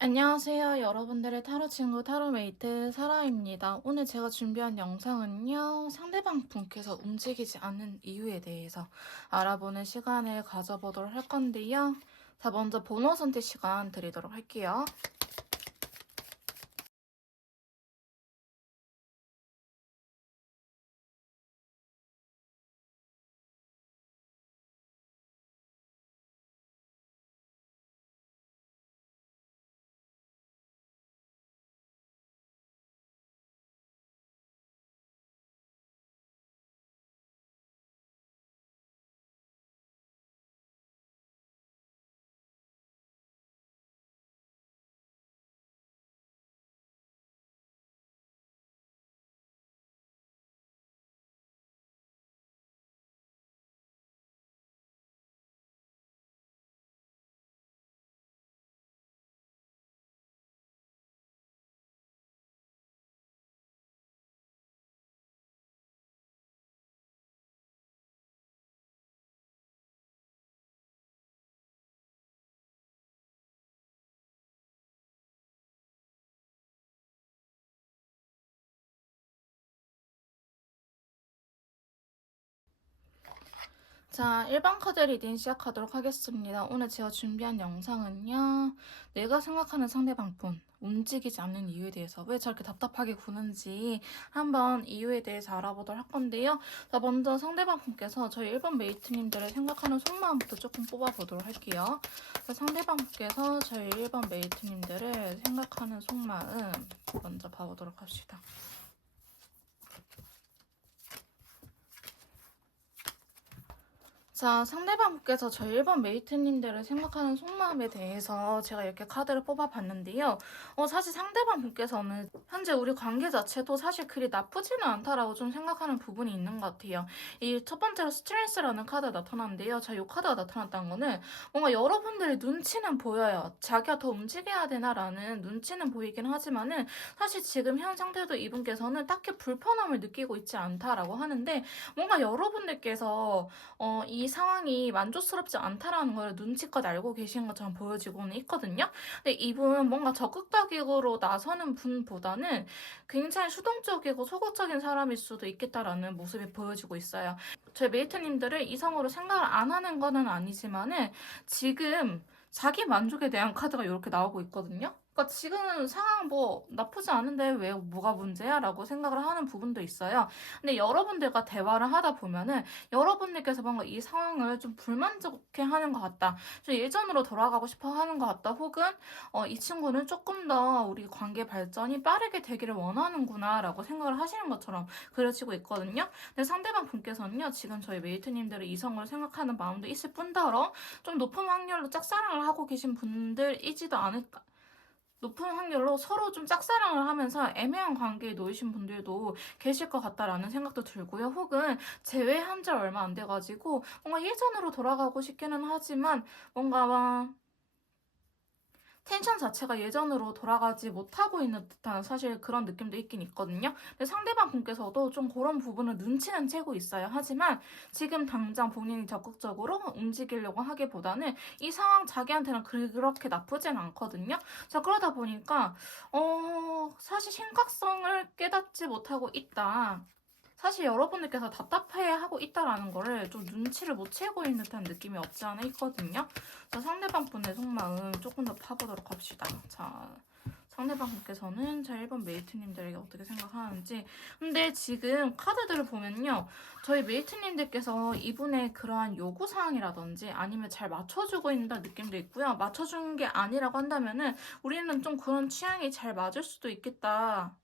안녕하세요. 여러분들의 타로 친구 타로메이트 사라입니다. 오늘 제가 준비한 영상은요. 상대방 분께서 움직이지 않는 이유에 대해서 알아보는 시간을 가져보도록 할 건데요. 자, 먼저 번호 선택 시간 드리도록 할게요. 자, 일반 카드 리딩 시작하도록 하겠습니다. 오늘 제가 준비한 영상은요. 내가 생각하는 상대방 분, 움직이지 않는 이유에 대해서 왜 저렇게 답답하게 구는지 한번 이유에 대해서 알아보도록 할 건데요. 자, 먼저 상대방 분께서 저희 1번 메이트님들의 생각하는 속마음부터 조금 뽑아보도록 할게요. 자, 상대방 분께서 저희 1번 메이트님들의 생각하는 속마음 먼저 봐보도록 합시다. 자, 상대방께서 저희 1번 메이트님들을 생각하는 속마음에 대해서 제가 이렇게 카드를 뽑아봤는데요. 사실 상대방 분께서는 현재 우리 관계 자체도 사실 그리 나쁘지는 않다라고 좀 생각하는 부분이 있는 것 같아요. 이 첫 번째로 스트레스라는 카드가 나타났는데요. 자, 이 카드가 나타났다는 거는 뭔가 여러분들의 눈치는 보여요. 자기가 더 움직여야 되나라는 눈치는 보이긴 하지만은 사실 지금 현 상태도 이분께서는 딱히 불편함을 느끼고 있지 않다라고 하는데 뭔가 여러분들께서 이 상황이 만족스럽지 않다라는 걸 눈치껏 알고 계신 것처럼 보여지고는 있거든요. 근데 이분 뭔가 적극적으로 나서는 분보다는 굉장히 수동적이고 소극적인 사람일 수도 있겠다라는 모습이 보여지고 있어요. 저희 메이트님들을 이성으로 생각을 안 하는 거는 아니지만은 지금 자기 만족에 대한 카드가 이렇게 나오고 있거든요. 그러니까 지금 상황 뭐 나쁘지 않은데 왜 뭐가 문제야? 라고 생각을 하는 부분도 있어요. 근데 여러분들과 대화를 하다 보면은 여러분들께서 뭔가 이 상황을 좀 불만족해 하는 것 같다. 좀 예전으로 돌아가고 싶어 하는 것 같다. 혹은 이 친구는 조금 더 우리 관계 발전이 빠르게 되기를 원하는구나 라고 생각을 하시는 것처럼 그려지고 있거든요. 근데 상대방 분께서는요. 지금 저희 메이트님들을 이성으로 생각하는 마음도 있을 뿐더러 좀 높은 확률로 짝사랑을 하고 계신 분들이지도 않을까. 높은 확률로 서로 좀 짝사랑을 하면서 애매한 관계에 놓이신 분들도 계실 것 같다라는 생각도 들고요. 혹은 재회한 지 얼마 안 돼가지고 뭔가 예전으로 돌아가고 싶기는 하지만 뭔가 막 텐션 자체가 예전으로 돌아가지 못하고 있는 듯한 사실 그런 느낌도 있긴 있거든요. 근데 상대방 분께서도 좀 그런 부분을 눈치는 채고 있어요. 하지만 지금 당장 본인이 적극적으로 움직이려고 하기보다는 이 상황 자기한테는 그렇게 나쁘진 않거든요. 자, 그러다 보니까 사실 심각성을 깨닫지 못하고 있다. 사실 여러분들께서 답답해하고 있다라는 거를 좀 눈치를 못 채고 있는 듯한 느낌이 없지 않아 있거든요. 자, 상대방 분의 속마음 조금 더 파보도록 합시다. 자, 상대방 분께서는 제 1번 메이트님들에게 어떻게 생각하는지. 근데 지금 카드들을 보면요. 저희 메이트님들께서 이분의 그러한 요구사항이라든지 아니면 잘 맞춰주고 있는 느낌도 있고요. 맞춰주는 게 아니라고 한다면은 우리는 좀 그런 취향이 잘 맞을 수도 있겠다.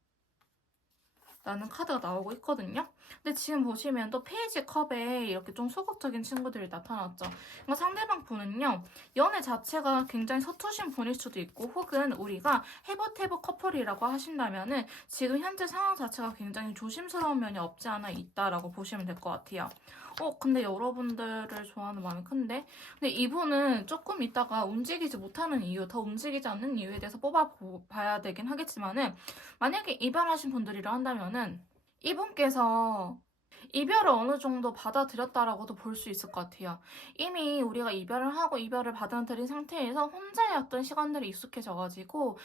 라는 카드가 나오고 있거든요. 근데 지금 보시면 또 페이지 컵에 이렇게 좀 소극적인 친구들이 나타났죠. 그러니까 상대방 분은요. 연애 자체가 굉장히 서투신 분일 수도 있고 혹은 우리가 해버테버 커플이라고 하신다면은 지금 현재 상황 자체가 굉장히 조심스러운 면이 없지 않아 있다라고 보시면 될 것 같아요. 근데 여러분들을 좋아하는 마음이 큰데? 근데 이분은 조금 있다가 움직이지 못하는 이유, 더 움직이지 않는 이유에 대해서 뽑아봐야 되긴 하겠지만은 만약에 이별하신 분들이라 한다면은 이분께서 이별을 어느 정도 받아들였다라고도 볼 수 있을 것 같아요. 이미 우리가 이별을 하고 이별을 받아들인 상태에서 혼자의 어떤 시간들이 익숙해져가지고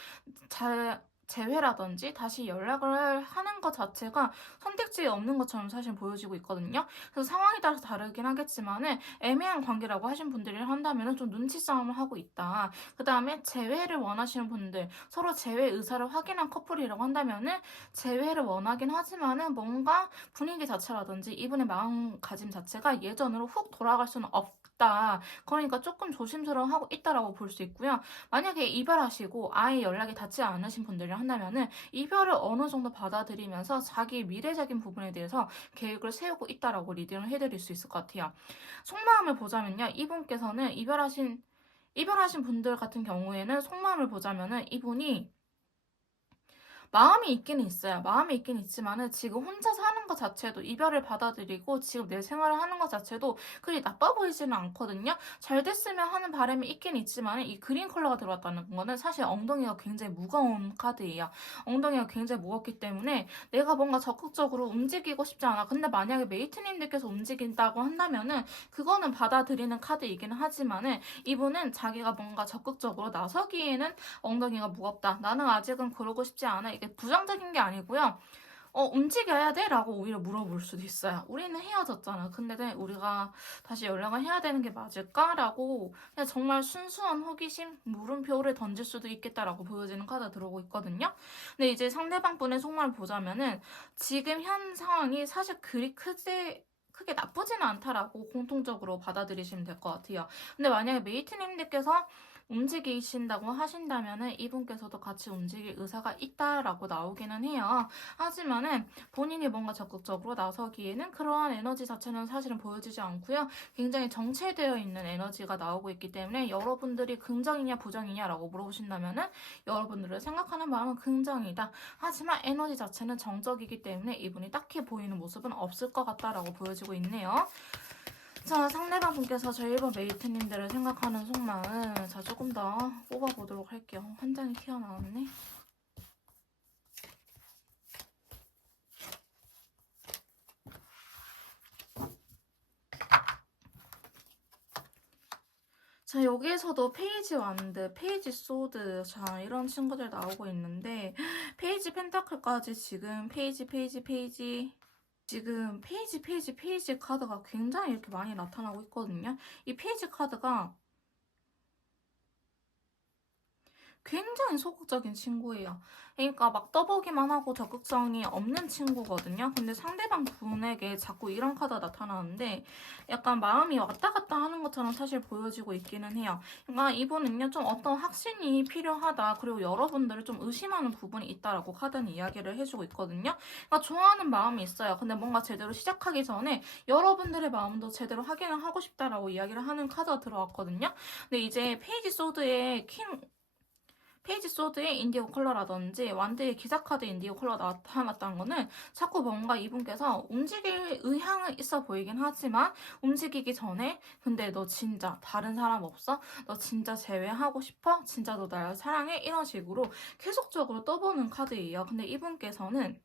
재회라든지 다시 연락을 하는 것 자체가 선택지에 없는 것처럼 사실 보여지고 있거든요. 그래서 상황에 따라서 다르긴 하겠지만은 애매한 관계라고 하신 분들이 한다면은 좀 눈치 싸움을 하고 있다. 그 다음에 재회를 원하시는 분들, 서로 재회 의사를 확인한 커플이라고 한다면은 재회를 원하긴 하지만은 뭔가 분위기 자체라든지 이분의 마음가짐 자체가 예전으로 훅 돌아갈 수는 없다. 그러니까 조금 조심스러워하고 있다라고 볼 수 있고요. 만약에 이별하시고 아예 연락이 닿지 않으신 분들이 한다면은 이별을 어느 정도 받아들이면서 자기 미래적인 부분에 대해서 계획을 세우고 있다라고 리딩을 해드릴 수 있을 것 같아요. 속마음을 보자면요. 이분께서는 이별하신 분들 같은 경우에는 속마음을 보자면은 이분이 마음이 있기는 있어요. 마음이 있긴 있지만은 지금 혼자 사는 것 자체도 이별을 받아들이고 지금 내 생활을 하는 것 자체도 그리 나빠 보이지는 않거든요. 잘 됐으면 하는 바람이 있긴 있지만은 이 그린 컬러가 들어왔다는 거는 사실 엉덩이가 굉장히 무거운 카드예요. 엉덩이가 굉장히 무겁기 때문에 내가 뭔가 적극적으로 움직이고 싶지 않아. 근데 만약에 메이트님들께서 움직인다고 한다면은 그거는 받아들이는 카드이기는 하지만은 이분은 자기가 뭔가 적극적으로 나서기에는 엉덩이가 무겁다. 나는 아직은 그러고 싶지 않아. 이게 부정적인 게 아니고요. 움직여야 돼? 라고 오히려 물어볼 수도 있어요. 우리는 헤어졌잖아. 근데 우리가 다시 연락을 해야 되는 게 맞을까? 라고 그냥 정말 순수한 호기심, 물음표를 던질 수도 있겠다라고 보여지는 카드가 들어오고 있거든요. 근데 이제 상대방 분의 속마음을 보자면은 지금 현 상황이 사실 그리 크게 나쁘지는 않다라고 공통적으로 받아들이시면 될 것 같아요. 근데 만약에 메이트님들께서 움직이신다고 하신다면은 이분께서도 같이 움직일 의사가 있다라고 나오기는 해요. 하지만은 본인이 뭔가 적극적으로 나서기에는 그러한 에너지 자체는 사실은 보여지지 않고요. 굉장히 정체되어 있는 에너지가 나오고 있기 때문에 여러분들이 긍정이냐 부정이냐라고 물어보신다면은 여러분들을 생각하는 마음은 긍정이다. 하지만 에너지 자체는 정적이기 때문에 이분이 딱히 보이는 모습은 없을 것 같다라고 보여지고 있네요. 자, 상대방 분께서 저희 1번 메이트님들을 생각하는 속마음 자, 조금 더 뽑아보도록 할게요. 한 장이 튀어나왔네. 자, 여기에서도 페이지 완드, 페이지 소드, 자, 이런 친구들 나오고 있는데 페이지 펜타클까지 지금 지금 페이지 카드가 굉장히 이렇게 많이 나타나고 있거든요. 이 페이지 카드가 굉장히 소극적인 친구예요. 그러니까 막 떠보기만 하고 적극성이 없는 친구거든요. 근데 상대방 분에게 자꾸 이런 카드가 나타나는데 약간 마음이 왔다 갔다 하는 것처럼 사실 보여지고 있기는 해요. 그러니까 이분은요 좀 어떤 확신이 필요하다. 그리고 여러분들을 좀 의심하는 부분이 있다라고 카드는 이야기를 해주고 있거든요. 그러니까 좋아하는 마음이 있어요. 근데 뭔가 제대로 시작하기 전에 여러분들의 마음도 제대로 확인을 하고 싶다라고 이야기를 하는 카드가 들어왔거든요. 근데 이제 페이지 소드의 인디고 컬러라든지 완드의 기사카드 인디고 컬러가 나타났다는 거는 자꾸 뭔가 이분께서 움직일 의향은 있어 보이긴 하지만 움직이기 전에 근데 너 진짜 다른 사람 없어? 너 진짜 제외하고 싶어? 진짜 너 날 사랑해? 이런 식으로 계속적으로 떠보는 카드예요. 근데 이분께서는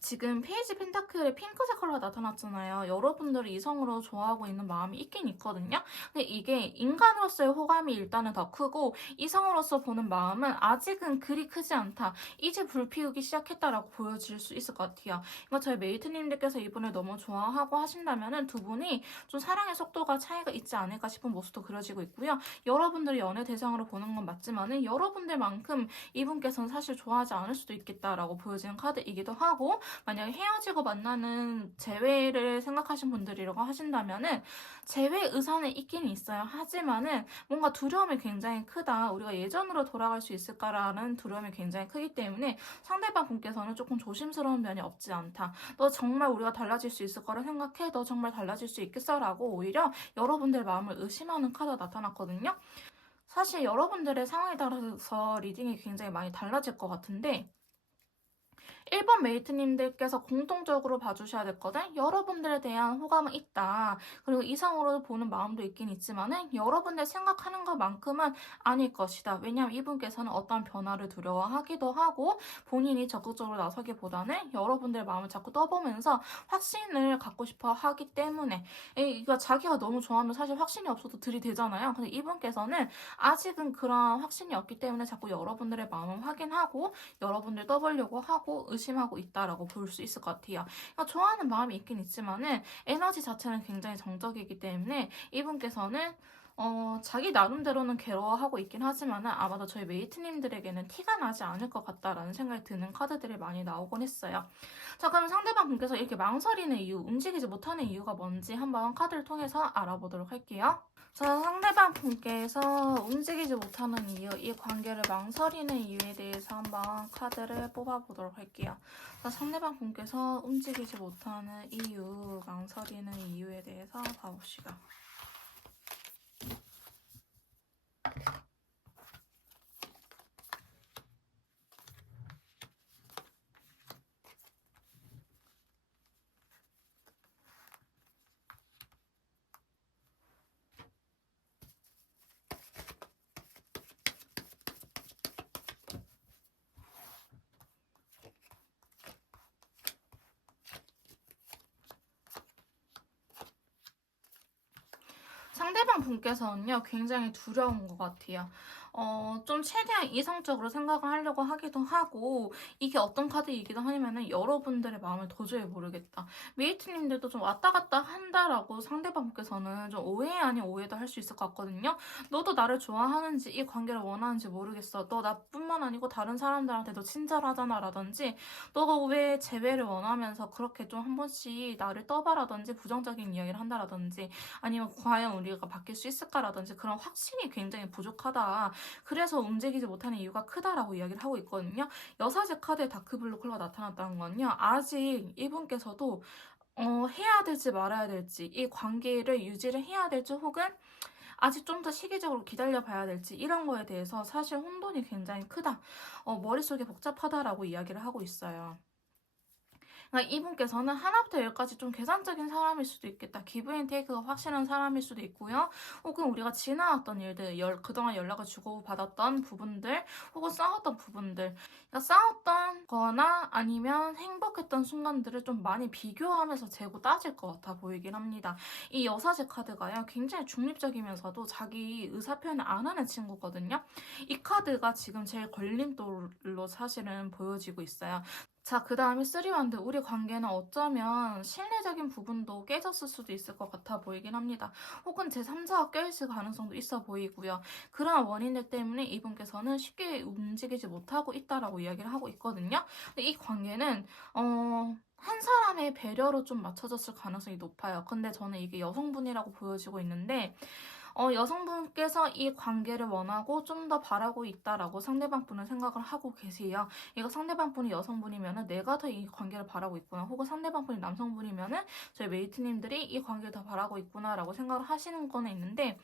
지금 페이지 펜타클의 핑크색 컬러가 나타났잖아요. 여러분들이 이성으로 좋아하고 있는 마음이 있긴 있거든요. 근데 이게 인간으로서의 호감이 일단은 더 크고 이성으로서 보는 마음은 아직은 그리 크지 않다. 이제 불 피우기 시작했다라고 보여질 수 있을 것 같아요. 이거 저희 메이트님들께서 이분을 너무 좋아하고 하신다면은 두 분이 좀 사랑의 속도가 차이가 있지 않을까 싶은 모습도 그려지고 있고요. 여러분들이 연애 대상으로 보는 건 맞지만은 여러분들만큼 이분께서는 사실 좋아하지 않을 수도 있겠다라고 보여지는 카드이기도 하고 만약에 헤어지고 만나는 재회를 생각하신 분들이라고 하신다면은 재회 의사는 있긴 있어요. 하지만은 뭔가 두려움이 굉장히 크다. 우리가 예전으로 돌아갈 수 있을까라는 두려움이 굉장히 크기 때문에 상대방 분께서는 조금 조심스러운 면이 없지 않다. 너 정말 우리가 달라질 수 있을 거라 생각해? 너 정말 달라질 수 있겠어라고 오히려 여러분들 마음을 의심하는 카드가 나타났거든요. 사실 여러분들의 상황에 따라서 리딩이 굉장히 많이 달라질 것 같은데 1번 메이트님들께서 공통적으로 봐주셔야 됐거든. 여러분들에 대한 호감은 있다. 그리고 이성으로 보는 마음도 있긴 있지만은 여러분들 생각하는 것만큼은 아닐 것이다. 왜냐하면 이분께서는 어떠한 변화를 두려워하기도 하고 본인이 적극적으로 나서기보다는 여러분들의 마음을 자꾸 떠보면서 확신을 갖고 싶어 하기 때문에 이거 자기가 너무 좋아하면 사실 확신이 없어도 들이대잖아요. 근데 이분께서는 아직은 그런 확신이 없기 때문에 자꾸 여러분들의 마음을 확인하고 여러분들 떠보려고 하고 의심하고 있다라고 볼 수 있을 것 같아요. 그러니까 좋아하는 마음이 있긴 있지만은 에너지 자체는 굉장히 정적이기 때문에 이분께서는 자기 나름대로는 괴로워하고 있긴 하지만은 아마도 저희 메이트님들에게는 티가 나지 않을 것 같다라는 생각이 드는 카드들이 많이 나오곤 했어요. 자, 그럼 상대방 분께서 이렇게 망설이는 이유, 움직이지 못하는 이유가 뭔지 한번 카드를 통해서 알아보도록 할게요. 자, 상대방 분께서 움직이지 못하는 이유, 이 관계를 망설이는 이유에 대해서 한번 카드를 뽑아보도록 할게요. 자, 상대방 분께서 움직이지 못하는 이유, 망설이는 이유에 대해서 봐봅시다. 상대방 분께서는요, 굉장히 두려운 것 같아요. 좀 최대한 이성적으로 생각을 하려고 하기도 하고, 이게 어떤 카드이기도 하냐면은 여러분들의 마음을 도저히 모르겠다. 메이트님들도 좀 왔다 갔다 한다라고 상대방 분께서는 좀 오해 아닌 오해도 할 수 있을 것 같거든요. 너도 나를 좋아하는지, 이 관계를 원하는지 모르겠어. 너 나뿐만 아니고 다른 사람들한테도 친절하잖아. 라든지, 너가 왜 재회를 원하면서 그렇게 좀 한 번씩 나를 떠봐라든지, 부정적인 이야기를 한다라든지, 아니면 과연 우리가 바뀔 수 있을까라든지 그런 확신이 굉장히 부족하다. 그래서 움직이지 못하는 이유가 크다라고 이야기를 하고 있거든요. 여사제 카드에 다크블루 컬러가 나타났다는 건요. 아직 이분께서도 해야 될지 말아야 될지 이 관계를 유지를 해야 될지 혹은 아직 좀 더 시기적으로 기다려봐야 될지 이런 거에 대해서 사실 혼돈이 굉장히 크다. 머릿속이 복잡하다라고 이야기를 하고 있어요. 그러니까 이분께서는 하나부터 열까지 좀 계산적인 사람일 수도 있겠다. 기브앤테이크가 확실한 사람일 수도 있고요. 혹은 우리가 지나왔던 일들, 그동안 연락을 주고받았던 부분들, 혹은 싸웠던 부분들, 그러니까 싸웠던 거나 아니면 행복했던 순간들을 좀 많이 비교하면서 재고 따질 것 같아 보이긴 합니다. 이 여사제 카드가요, 굉장히 중립적이면서도 자기 의사표현을 안 하는 친구거든요. 이 카드가 지금 제일 걸림돌로 사실은 보여지고 있어요. 자, 그 다음에 3원드. 우리 관계는 어쩌면 신뢰적인 부분도 깨졌을 수도 있을 것 같아 보이긴 합니다. 혹은 제3자가 껴있을 가능성도 있어 보이고요. 그러한 원인들 때문에 이분께서는 쉽게 움직이지 못하고 있다라고 이야기를 하고 있거든요. 근데 이 관계는, 한 사람의 배려로 좀 맞춰졌을 가능성이 높아요. 근데 저는 이게 여성분이라고 보여지고 있는데, 여성분께서 이 관계를 원하고 좀 더 바라고 있다라고 상대방 분은 생각을 하고 계세요. 이거 상대방 분이 여성분이면은 내가 더 이 관계를 바라고 있구나. 혹은 상대방 분이 남성분이면은 저희 메이트님들이 이 관계를 더 바라고 있구나라고 생각을 하시는 거는 있는데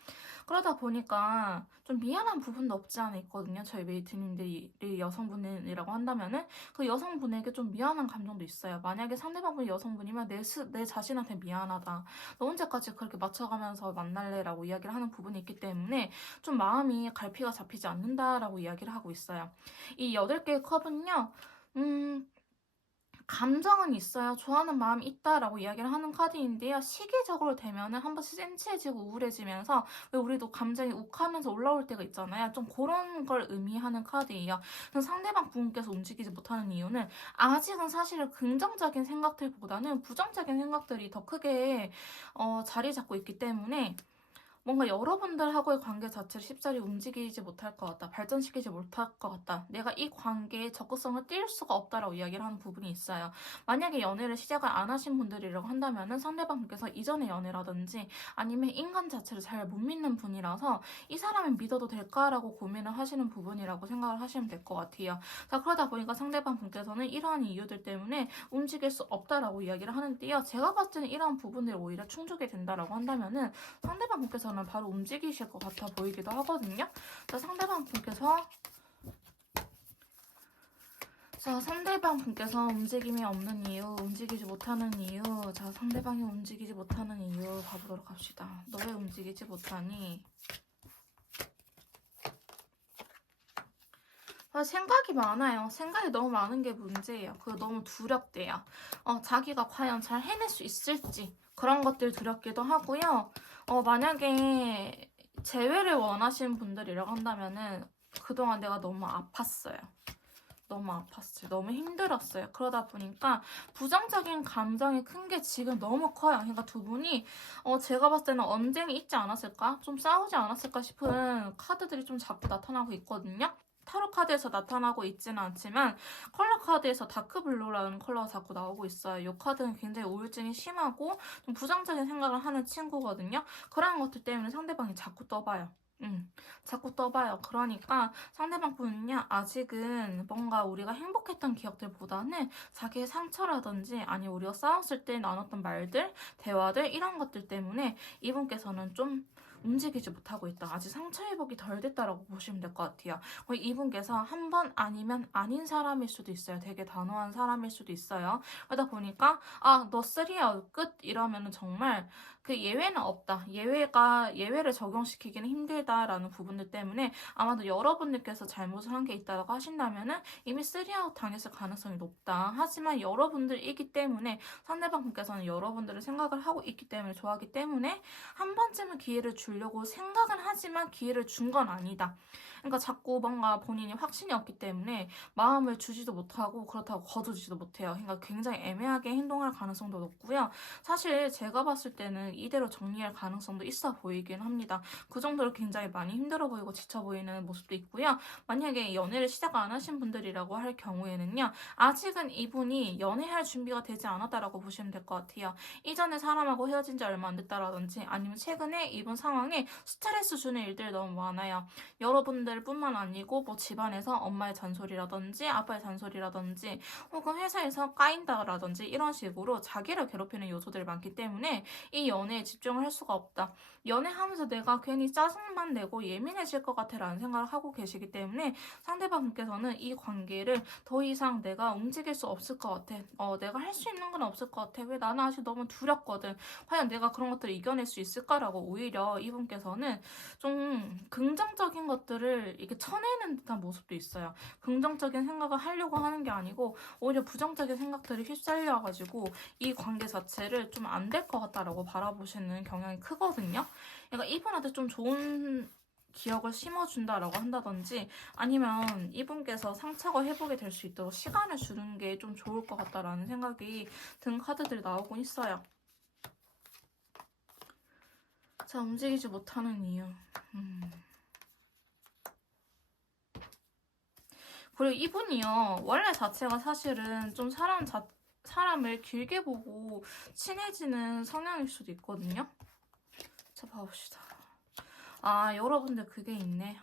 그러다 보니까 좀 미안한 부분도 없지 않아 있거든요. 저희 메이트님들이 여성분이라고 한다면은 그 여성분에게 좀 미안한 감정도 있어요. 만약에 상대방분이 여성분이면 내 자신한테 미안하다. 너 언제까지 그렇게 맞춰가면서 만날래라고 이야기를 하는 부분이 있기 때문에 좀 마음이 갈피가 잡히지 않는다라고 이야기를 하고 있어요. 이 8개의 컵은요. 감정은 있어요. 좋아하는 마음이 있다라고 이야기를 하는 카드인데요. 시기적으로 되면은 한 번씩 센치해지고 우울해지면서 왜 우리도 감정이 욱하면서 올라올 때가 있잖아요. 좀 그런 걸 의미하는 카드예요. 그래서 상대방 분께서 움직이지 못하는 이유는 아직은 사실 긍정적인 생각들보다는 부정적인 생각들이 더 크게 자리 잡고 있기 때문에 뭔가 여러분들하고의 관계 자체를 쉽사리 움직이지 못할 것 같다. 발전시키지 못할 것 같다. 내가 이 관계에 적극성을 띌 수가 없다라고 이야기를 하는 부분이 있어요. 만약에 연애를 시작을 안 하신 분들이라고 한다면은 상대방분께서 이전의 연애라든지 아니면 인간 자체를 잘 못 믿는 분이라서 이 사람을 믿어도 될까라고 고민을 하시는 부분이라고 생각을 하시면 될 것 같아요. 자, 그러다 보니까 상대방 분께서는 이러한 이유들 때문에 움직일 수 없다라고 이야기를 하는데요. 제가 봤을 때는 이러한 부분들이 오히려 충족이 된다라고 한다면은 상대방 분께서는 바로 움직이실 것 같아 보이기도 하거든요. 자, 상대방 분께서 자, 상대방 분께서 움직임이 없는 이유, 움직이지 못하는 이유. 자, 상대방이 움직이지 못하는 이유 가보도록 합시다. 너 왜 움직이지 못하니? 생각이 많아요. 생각이 너무 많은 게 문제예요. 그거 너무 두렵대요. 자기가 과연 잘 해낼 수 있을지 그런 것들 두렵기도 하고요. 만약에 재회를 원하시는 분들이라고 한다면은 그동안 내가 너무 아팠어요. 너무 아팠어요. 너무 힘들었어요. 그러다 보니까 부정적인 감정이 큰 게 지금 너무 커요. 그러니까 두 분이 제가 봤을 때는 언쟁이 있지 않았을까? 좀 싸우지 않았을까 싶은 카드들이 좀 자꾸 나타나고 있거든요. 타로 카드에서 나타나고 있지는 않지만 컬러 카드에서 다크블루라는 컬러가 자꾸 나오고 있어요. 이 카드는 굉장히 우울증이 심하고 좀 부정적인 생각을 하는 친구거든요. 그런 것들 때문에 상대방이 자꾸 떠봐요. 자꾸 떠봐요. 그러니까 상대방 분은요, 아직은 뭔가 우리가 행복했던 기억들보다는 자기의 상처라든지 아니면 우리가 싸웠을 때 나눴던 말들, 대화들 이런 것들 때문에 이분께서는 좀 움직이지 못하고 있다. 아직 상처 회복이 덜 됐다라고 보시면 될 것 같아요. 이분께서 한 번 아니면 아닌 사람일 수도 있어요. 되게 단호한 사람일 수도 있어요. 그러다 보니까 너 쓰리아웃 끝 이러면은 정말 그 예외는 없다. 예외를 적용시키기는 힘들다라는 부분들 때문에 아마도 여러분들께서 잘못을 한 게 있다고 하신다면은 이미 쓰리아웃 당했을 가능성이 높다. 하지만 여러분들이기 때문에 상대방 분께서는 여러분들을 생각을 하고 있기 때문에 좋아하기 때문에 한 번쯤은 기회를 주려고 생각은 하지만 기회를 준 건 아니다. 그러니까 자꾸 뭔가 본인이 확신이 없기 때문에 마음을 주지도 못하고 그렇다고 거두지도 못해요. 그러니까 굉장히 애매하게 행동할 가능성도 높고요. 사실 제가 봤을 때는 이대로 정리할 가능성도 있어 보이긴 합니다. 그 정도로 굉장히 많이 힘들어 보이고 지쳐 보이는 모습도 있고요. 만약에 연애를 시작 안 하신 분들이라고 할 경우에는요. 아직은 이분이 연애할 준비가 되지 않았다라고 보시면 될 것 같아요. 이전에 사람하고 헤어진 지 얼마 안 됐다라든지 아니면 최근에 이분 상황에 스트레스 주는 일들이 너무 많아요. 여러분들뿐만 아니고 뭐 집안에서 엄마의 잔소리라든지 아빠의 잔소리라든지 혹은 회사에서 까인다라든지 이런 식으로 자기를 괴롭히는 요소들이 많기 때문에 이 연애에 집중을 할 수가 없다. 연애하면서 내가 괜히 짜증만 내고 예민해질 것 같아라는 생각을 하고 계시기 때문에 상대방분께서는 이 관계를 더 이상 내가 움직일 수 없을 것 같아. 내가 할 수 있는 건 없을 것 같아. 왜 나는 아직 너무 두렵거든. 과연 내가 그런 것들을 이겨낼 수 있을까라고 오히려 이분께서는 좀 긍정적인 것들을 이렇게 쳐내는 듯한 모습도 있어요. 긍정적인 생각을 하려고 하는 게 아니고 오히려 부정적인 생각들을 휩쓸려가지고 이 관계 자체를 좀 안 될 것 같다라고 바라보시는 경향이 크거든요. 그러니까 이분한테 좀 좋은 기억을 심어준다라고 한다든지 아니면 이분께서 상처가 회복이 될 수 있도록 시간을 주는 게 좀 좋을 것 같다라는 생각이 든 카드들이 나오곤 있어요. 자, 움직이지 못하는 이유. 그리고 이분이요, 원래 자체가 사실은 좀 사람을 길게 보고 친해지는 성향일 수도 있거든요. 자, 봐봅시다. 여러분들 그게 있네.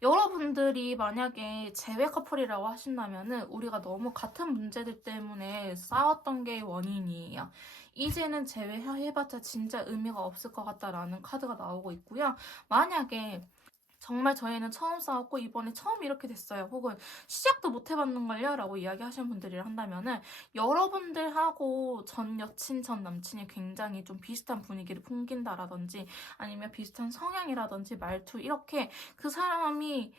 여러분들이 만약에 재회 커플이라고 하신다면은 우리가 너무 같은 문제들 때문에 싸웠던 게 원인이에요. 이제는 재회해봤자 진짜 의미가 없을 것 같다라는 카드가 나오고 있고요. 만약에 정말 저희는 처음 싸웠고 이번에 처음 이렇게 됐어요. 혹은 시작도 못 해봤는걸요? 라고 이야기하시는 분들이라 한다면은 여러분들하고 전 여친, 전 남친이 굉장히 좀 비슷한 분위기를 풍긴다라든지 아니면 비슷한 성향이라든지 말투 이렇게 그 사람이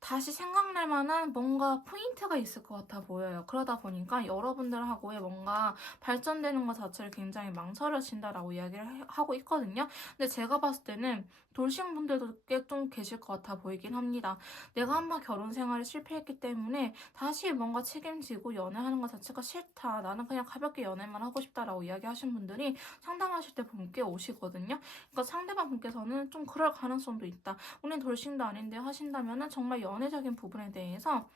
다시 생각날 만한 뭔가 포인트가 있을 것 같아 보여요. 그러다 보니까 여러분들하고의 뭔가 발전되는 것 자체를 굉장히 망설여진다라고 이야기를 하고 있거든요. 근데 제가 봤을 때는 돌싱 분들도 꽤 좀 계실 것 같아 보이긴 합니다. 내가 한번 결혼 생활에 실패했기 때문에 다시 뭔가 책임지고 연애하는 것 자체가 싫다. 나는 그냥 가볍게 연애만 하고 싶다라고 이야기하신 분들이 상담하실 때 분께 오시거든요. 그러니까 상대방 분께서는 좀 그럴 가능성도 있다. 우린 돌싱도 아닌데 하신다면은 정말 연애적인 부분에 대해서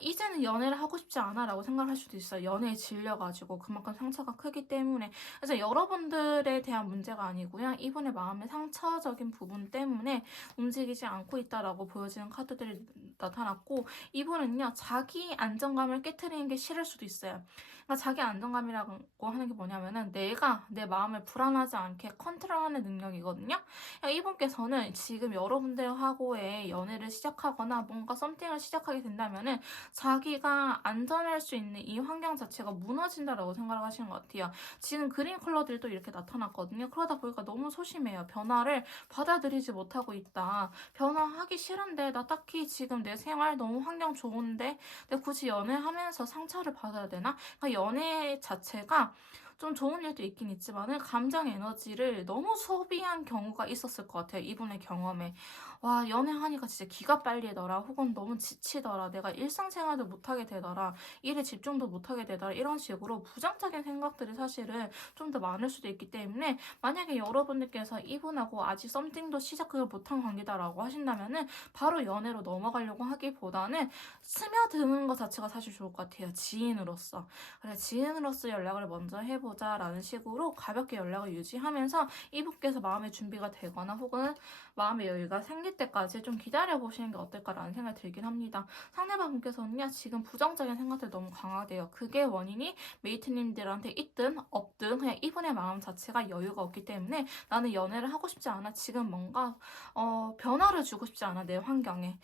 이제는 연애를 하고 싶지 않아 라고 생각할 수도 있어요. 연애에 질려가지고 그만큼 상처가 크기 때문에. 그래서 여러분들에 대한 문제가 아니고요. 이분의 마음의 상처적인 부분 때문에 움직이지 않고 있다라고 보여지는 카드들이 나타났고 이분은요. 자기 안정감을 깨트리는 게 싫을 수도 있어요. 그러니까 자기 안정감이라고 하는 게 뭐냐면은 내가 내 마음을 불안하지 않게 컨트롤하는 능력이거든요. 그러니까 이분께서는 지금 여러분들하고의 연애를 시작하거나 뭔가 썸띵을 시작하게 된다면은 자기가 안전할 수 있는 이 환경 자체가 무너진다라고 생각을 하시는 것 같아요. 지금 그린 컬러들도 이렇게 나타났거든요. 그러다 보니까 너무 소심해요. 변화를 받아들이지 못하고 있다. 변화하기 싫은데 나 딱히 지금 내 생활 너무 환경 좋은데 내가 굳이 연애하면서 상처를 받아야 되나? 그러니까 연애 자체가 좀 좋은 일도 있긴 있지만은 감정 에너지를 너무 소비한 경우가 있었을 것 같아요. 이분의 경험에. 와, 연애하니까 진짜 기가 빨리더라. 혹은 너무 지치더라. 내가 일상생활도 못하게 되더라. 일에 집중도 못하게 되더라. 이런 식으로 부정적인 생각들이 사실은 좀 더 많을 수도 있기 때문에 만약에 여러분들께서 이분하고 아직 썸띵도 시작을 못한 관계다라고 하신다면은 바로 연애로 넘어가려고 하기보다는 스며드는 것 자체가 사실 좋을 것 같아요. 지인으로서. 그래, 지인으로서 연락을 먼저 해보자라는 식으로 가볍게 연락을 유지하면서 이분께서 마음의 준비가 되거나 혹은 마음의 여유가 생길 때까지 좀 기다려보시는 게 어떨까라는 생각이 들긴 합니다. 상대방 분께서는요, 지금 부정적인 생각들이 너무 강하대요. 그게 원인이 메이트님들한테 있든 없든 그냥 이분의 마음 자체가 여유가 없기 때문에 나는 연애를 하고 싶지 않아. 지금 뭔가 변화를 주고 싶지 않아. 내 환경에.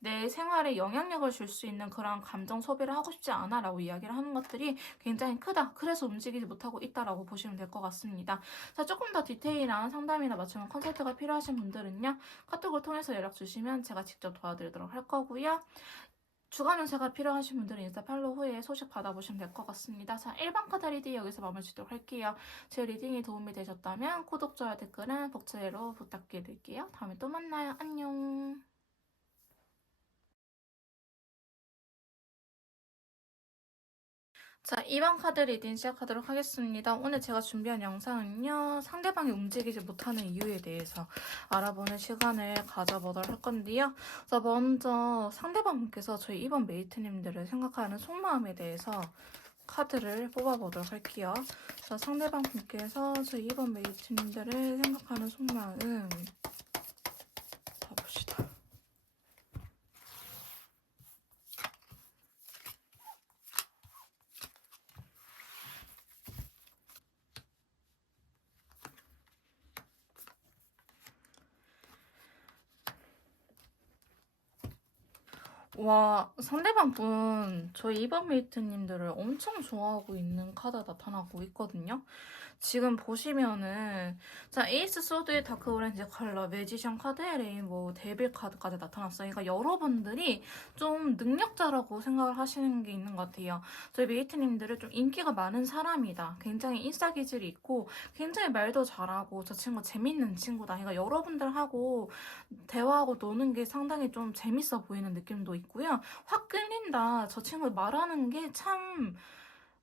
내 생활에 영향력을 줄 수 있는 그런 감정 소비를 하고 싶지 않아 라고 이야기를 하는 것들이 굉장히 크다. 그래서 움직이지 못하고 있다라고 보시면 될 것 같습니다. 자, 조금 더 디테일한 상담이나 맞춤 컨설트가 필요하신 분들은요. 카톡을 통해서 연락 주시면 제가 직접 도와드리도록 할 거고요. 주간 운세가 필요하신 분들은 인스타 팔로우 후에 소식 받아보시면 될 것 같습니다. 자, 1번 카드 리딩 여기서 마무리 짓도록 할게요. 제 리딩이 도움이 되셨다면 구독, 좋아요, 댓글은 복제로 부탁드릴게요. 다음에 또 만나요. 안녕. 자, 2번 카드 리딩 시작하도록 하겠습니다. 오늘 제가 준비한 영상은요, 상대방이 움직이지 못하는 이유에 대해서 알아보는 시간을 가져보도록 할 건데요. 자, 먼저 상대방분께서 저희 2번 메이트님들을 생각하는 속마음에 대해서 카드를 뽑아보도록 할게요. 자, 상대방분께서 저희 2번 메이트님들을 생각하는 속마음 봐봅시다. 와, 상대방 분, 저희 2번 메이트님들을 엄청 좋아하고 있는 카드 나타나고 있거든요. 지금 보시면은, 자, 에이스 소드의 다크 오렌지 컬러, 매지션 카드의 레인보우, 데빌 카드까지 나타났어요. 그러니까 여러분들이 좀 능력자라고 생각을 하시는 게 있는 것 같아요. 저희 메이트님들은 좀 인기가 많은 사람이다. 굉장히 인싸 기질이 있고, 굉장히 말도 잘하고, 저 친구 재밌는 친구다. 그러니까 여러분들하고 대화하고 노는 게 상당히 좀 재밌어 보이는 느낌도 있고요. 확 끌린다. 저 친구 말하는 게 참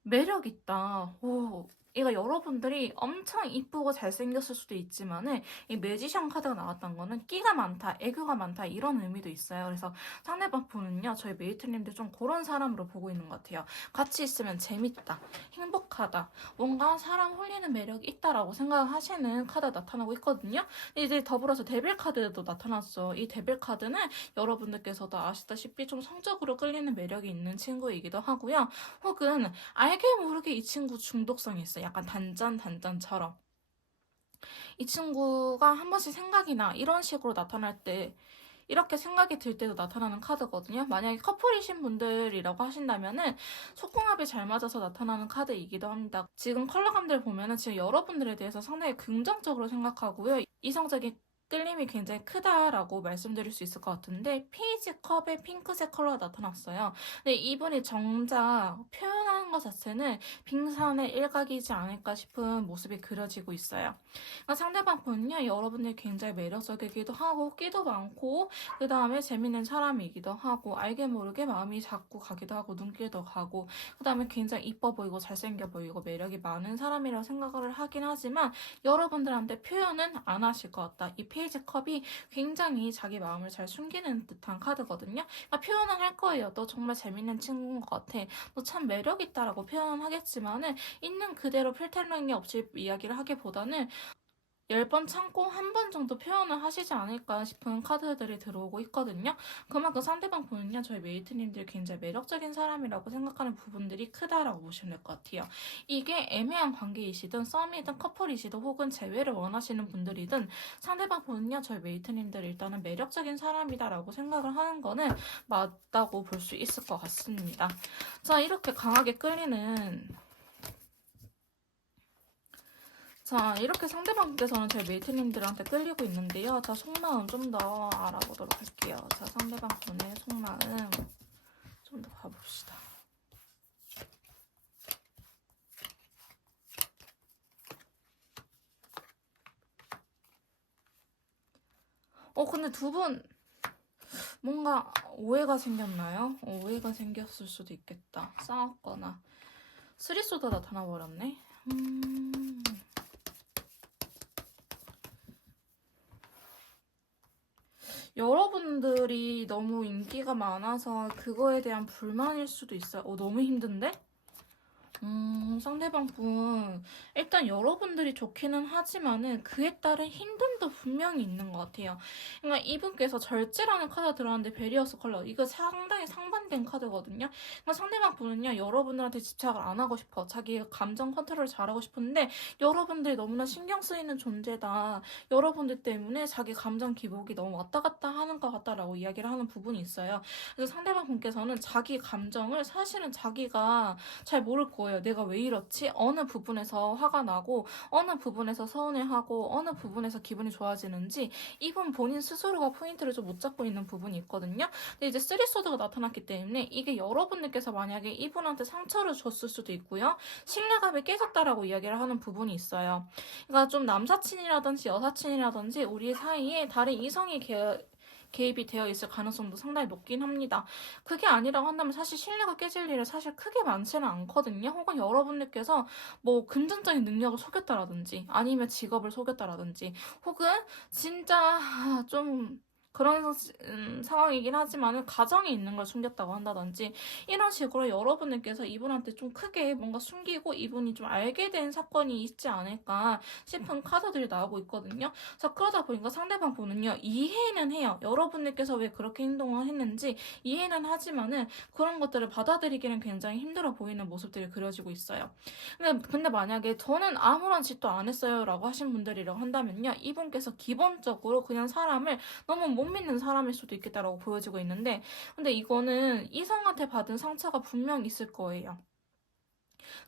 매력 있다. 오, 이거 여러분들이 엄청 이쁘고 잘생겼을 수도 있지만은 이 매지션 카드가 나왔던 거는 끼가 많다, 애교가 많다 이런 의미도 있어요. 그래서 상대방 분은요, 저희 메이트님들 좀 그런 사람으로 보고 있는 것 같아요. 같이 있으면 재밌다, 행복하다, 뭔가 사람 홀리는 매력이 있다라고 생각하시는 카드가 나타나고 있거든요. 이제 더불어서 데빌 카드도 나타났어. 이 데빌 카드는 여러분들께서도 아시다시피 좀 성적으로 끌리는 매력이 있는 친구이기도 하고요. 혹은 알게 모르게 이 친구 중독성이 있어요. 약간 단짠처럼. 이 친구가 한 번씩 생각이 나. 이런 식으로 나타날 때, 이렇게 생각이 들 때도 나타나는 카드거든요. 만약에 커플이신 분들이라고 하신다면은 속궁합이 잘 맞아서 나타나는 카드이기도 합니다. 지금 컬러감들 보면은 지금 여러분들에 대해서 상당히 긍정적으로 생각하고요. 이성적인 끌림이 굉장히 크다라고 말씀드릴 수 있을 것 같은데 페이지 컵에 핑크색 컬러가 나타났어요. 근데 이분이 정작 표현하는 것 자체는 빙산의 일각이지 않을까 싶은 모습이 그려지고 있어요. 그러니까 상대방 분은요, 여러분들 굉장히 매력적이기도 하고 끼도 많고 그 다음에 재밌는 사람이기도 하고 알게 모르게 마음이 자꾸 가기도 하고 눈길도 가고 그 다음에 굉장히 이뻐 보이고 잘생겨 보이고 매력이 많은 사람이라고 생각을 하긴 하지만 여러분들한테 표현은 안 하실 것 같다. 이 페이지 컵이 굉장히 자기 마음을 잘 숨기는 듯한 카드거든요. 그러니까 표현은 할 거예요. 너 정말 재밌는 친구인 것 같아. 너 참 매력 있다라고 표현은 하겠지만은 있는 그대로 필터링이 없이 이야기를 하기보다는 10번 참고 한 번 정도 표현을 하시지 않을까 싶은 카드들이 들어오고 있거든요. 그만큼 상대방 분은요, 저희 메이트님들이 굉장히 매력적인 사람이라고 생각하는 부분들이 크다라고 보시면 될 것 같아요. 이게 애매한 관계이시든 썸이든 커플이시든 혹은 재회를 원하시는 분들이든 상대방 분은요, 저희 메이트님들 일단은 매력적인 사람이다라고 생각을 하는 거는 맞다고 볼 수 있을 것 같습니다. 자, 이렇게 강하게 끌리는 자, 이렇게 상대방께서는 제 메이트님들한테 끌리고 있는데요. 자, 속마음 좀 더 알아보도록 할게요. 자, 상대방 분의 속마음 좀 더 봐봅시다. 근데 두 분 뭔가 오해가 생겼나요? 오해가 생겼을 수도 있겠다. 싸웠거나. 쓰리소드 나타나버렸네. 여러분들이 너무 인기가 많아서 그거에 대한 불만일 수도 있어요. 너무 힘든데? 상대방 분. 일단 여러분들이 좋기는 하지만은 그에 따른 힘듦도 분명히 있는 것 같아요. 그러니까 이분께서 절제라는 카드가 들어왔는데 베리어스 컬러. 이거 상당히 상반된 카드거든요. 그러니까 상대방 분은요, 여러분들한테 집착을 안 하고 싶어. 자기 감정 컨트롤을 잘하고 싶은데 여러분들이 너무나 신경 쓰이는 존재다. 여러분들 때문에 자기 감정 기복이 너무 왔다 갔다 하는 것 같다라고 이야기를 하는 부분이 있어요. 그래서 상대방 분께서는 자기 감정을 사실은 자기가 잘 모를 거예요. 내가 왜 이렇지? 어느 부분에서 화가 나고 어느 부분에서 서운해하고 어느 부분에서 기분이 좋아지는지 이분 본인 스스로가 포인트를 좀 못 잡고 있는 부분이 있거든요. 근데 이제 쓰리소드가 나타났기 때문에 이게 여러분들께서 만약에 이분한테 상처를 줬을 수도 있고요. 신뢰감이 깨졌다라고 이야기를 하는 부분이 있어요. 그러니까 좀 남사친이라든지 여사친이라든지 우리 사이에 다른 이성이 개입이 되어 있을 가능성도 상당히 높긴 합니다. 그게 아니라고 한다면 사실 신뢰가 깨질 일은 사실 크게 많지는 않거든요. 혹은 여러분들께서 뭐 금전적인 능력을 속였다라든지 아니면 직업을 속였다라든지 혹은 진짜 좀 그런 상황이긴 하지만 가정에 있는 걸 숨겼다고 한다든지 이런 식으로 여러분들께서 이분한테 좀 크게 뭔가 숨기고 이분이 좀 알게 된 사건이 있지 않을까 싶은 카드들이 나오고 있거든요. 자, 그러다 보니까 상대방 분은요, 이해는 해요. 여러분들께서 왜 그렇게 행동을 했는지 이해는 하지만은 그런 것들을 받아들이기는 굉장히 힘들어 보이는 모습들이 그려지고 있어요. 근데 만약에 저는 아무런 짓도 안 했어요 라고 하신 분들이라고 한다면요, 이분께서 기본적으로 그냥 사람을 너무 못 믿는 사람일 수도 있겠다라고 보여지고 있는데, 근데 이거는 이성한테 받은 상처가 분명 있을 거예요.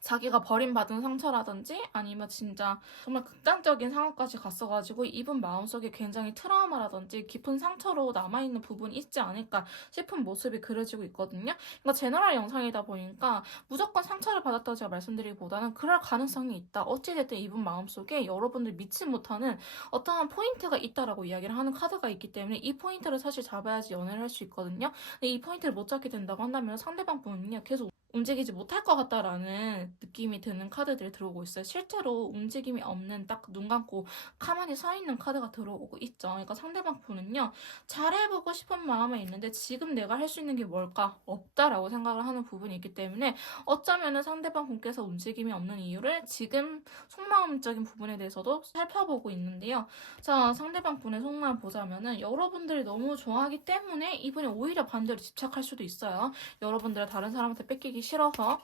자기가 버림받은 상처라든지 아니면 진짜 정말 극단적인 상황까지 갔어가지고 이분 마음속에 굉장히 트라우마라든지 깊은 상처로 남아있는 부분이 있지 않을까 싶은 모습이 그려지고 있거든요. 그러니까 제너럴 영상이다 보니까 무조건 상처를 받았다고 제가 말씀드리기보다는 그럴 가능성이 있다. 어찌됐든 이분 마음속에 여러분들 믿지 못하는 어떠한 포인트가 있다라고 이야기를 하는 카드가 있기 때문에 이 포인트를 사실 잡아야지 연애를 할 수 있거든요. 근데 이 포인트를 못 잡게 된다고 한다면 상대방 분은요, 계속 움직이지 못할 것 같다라는 느낌이 드는 카드들이 들어오고 있어요. 실제로 움직임이 없는 딱 눈 감고 가만히 서 있는 카드가 들어오고 있죠. 그러니까 상대방 분은요, 잘해보고 싶은 마음은 있는데 지금 내가 할 수 있는 게 뭘까? 없다라고 생각을 하는 부분이 있기 때문에 어쩌면은 상대방 분께서 움직임이 없는 이유를 지금 속마음적인 부분에 대해서도 살펴보고 있는데요. 자, 상대방 분의 속마음 보자면은 여러분들이 너무 좋아하기 때문에 이분이 오히려 반대로 집착할 수도 있어요. 여러분들을 다른 사람한테 뺏기기 싫어서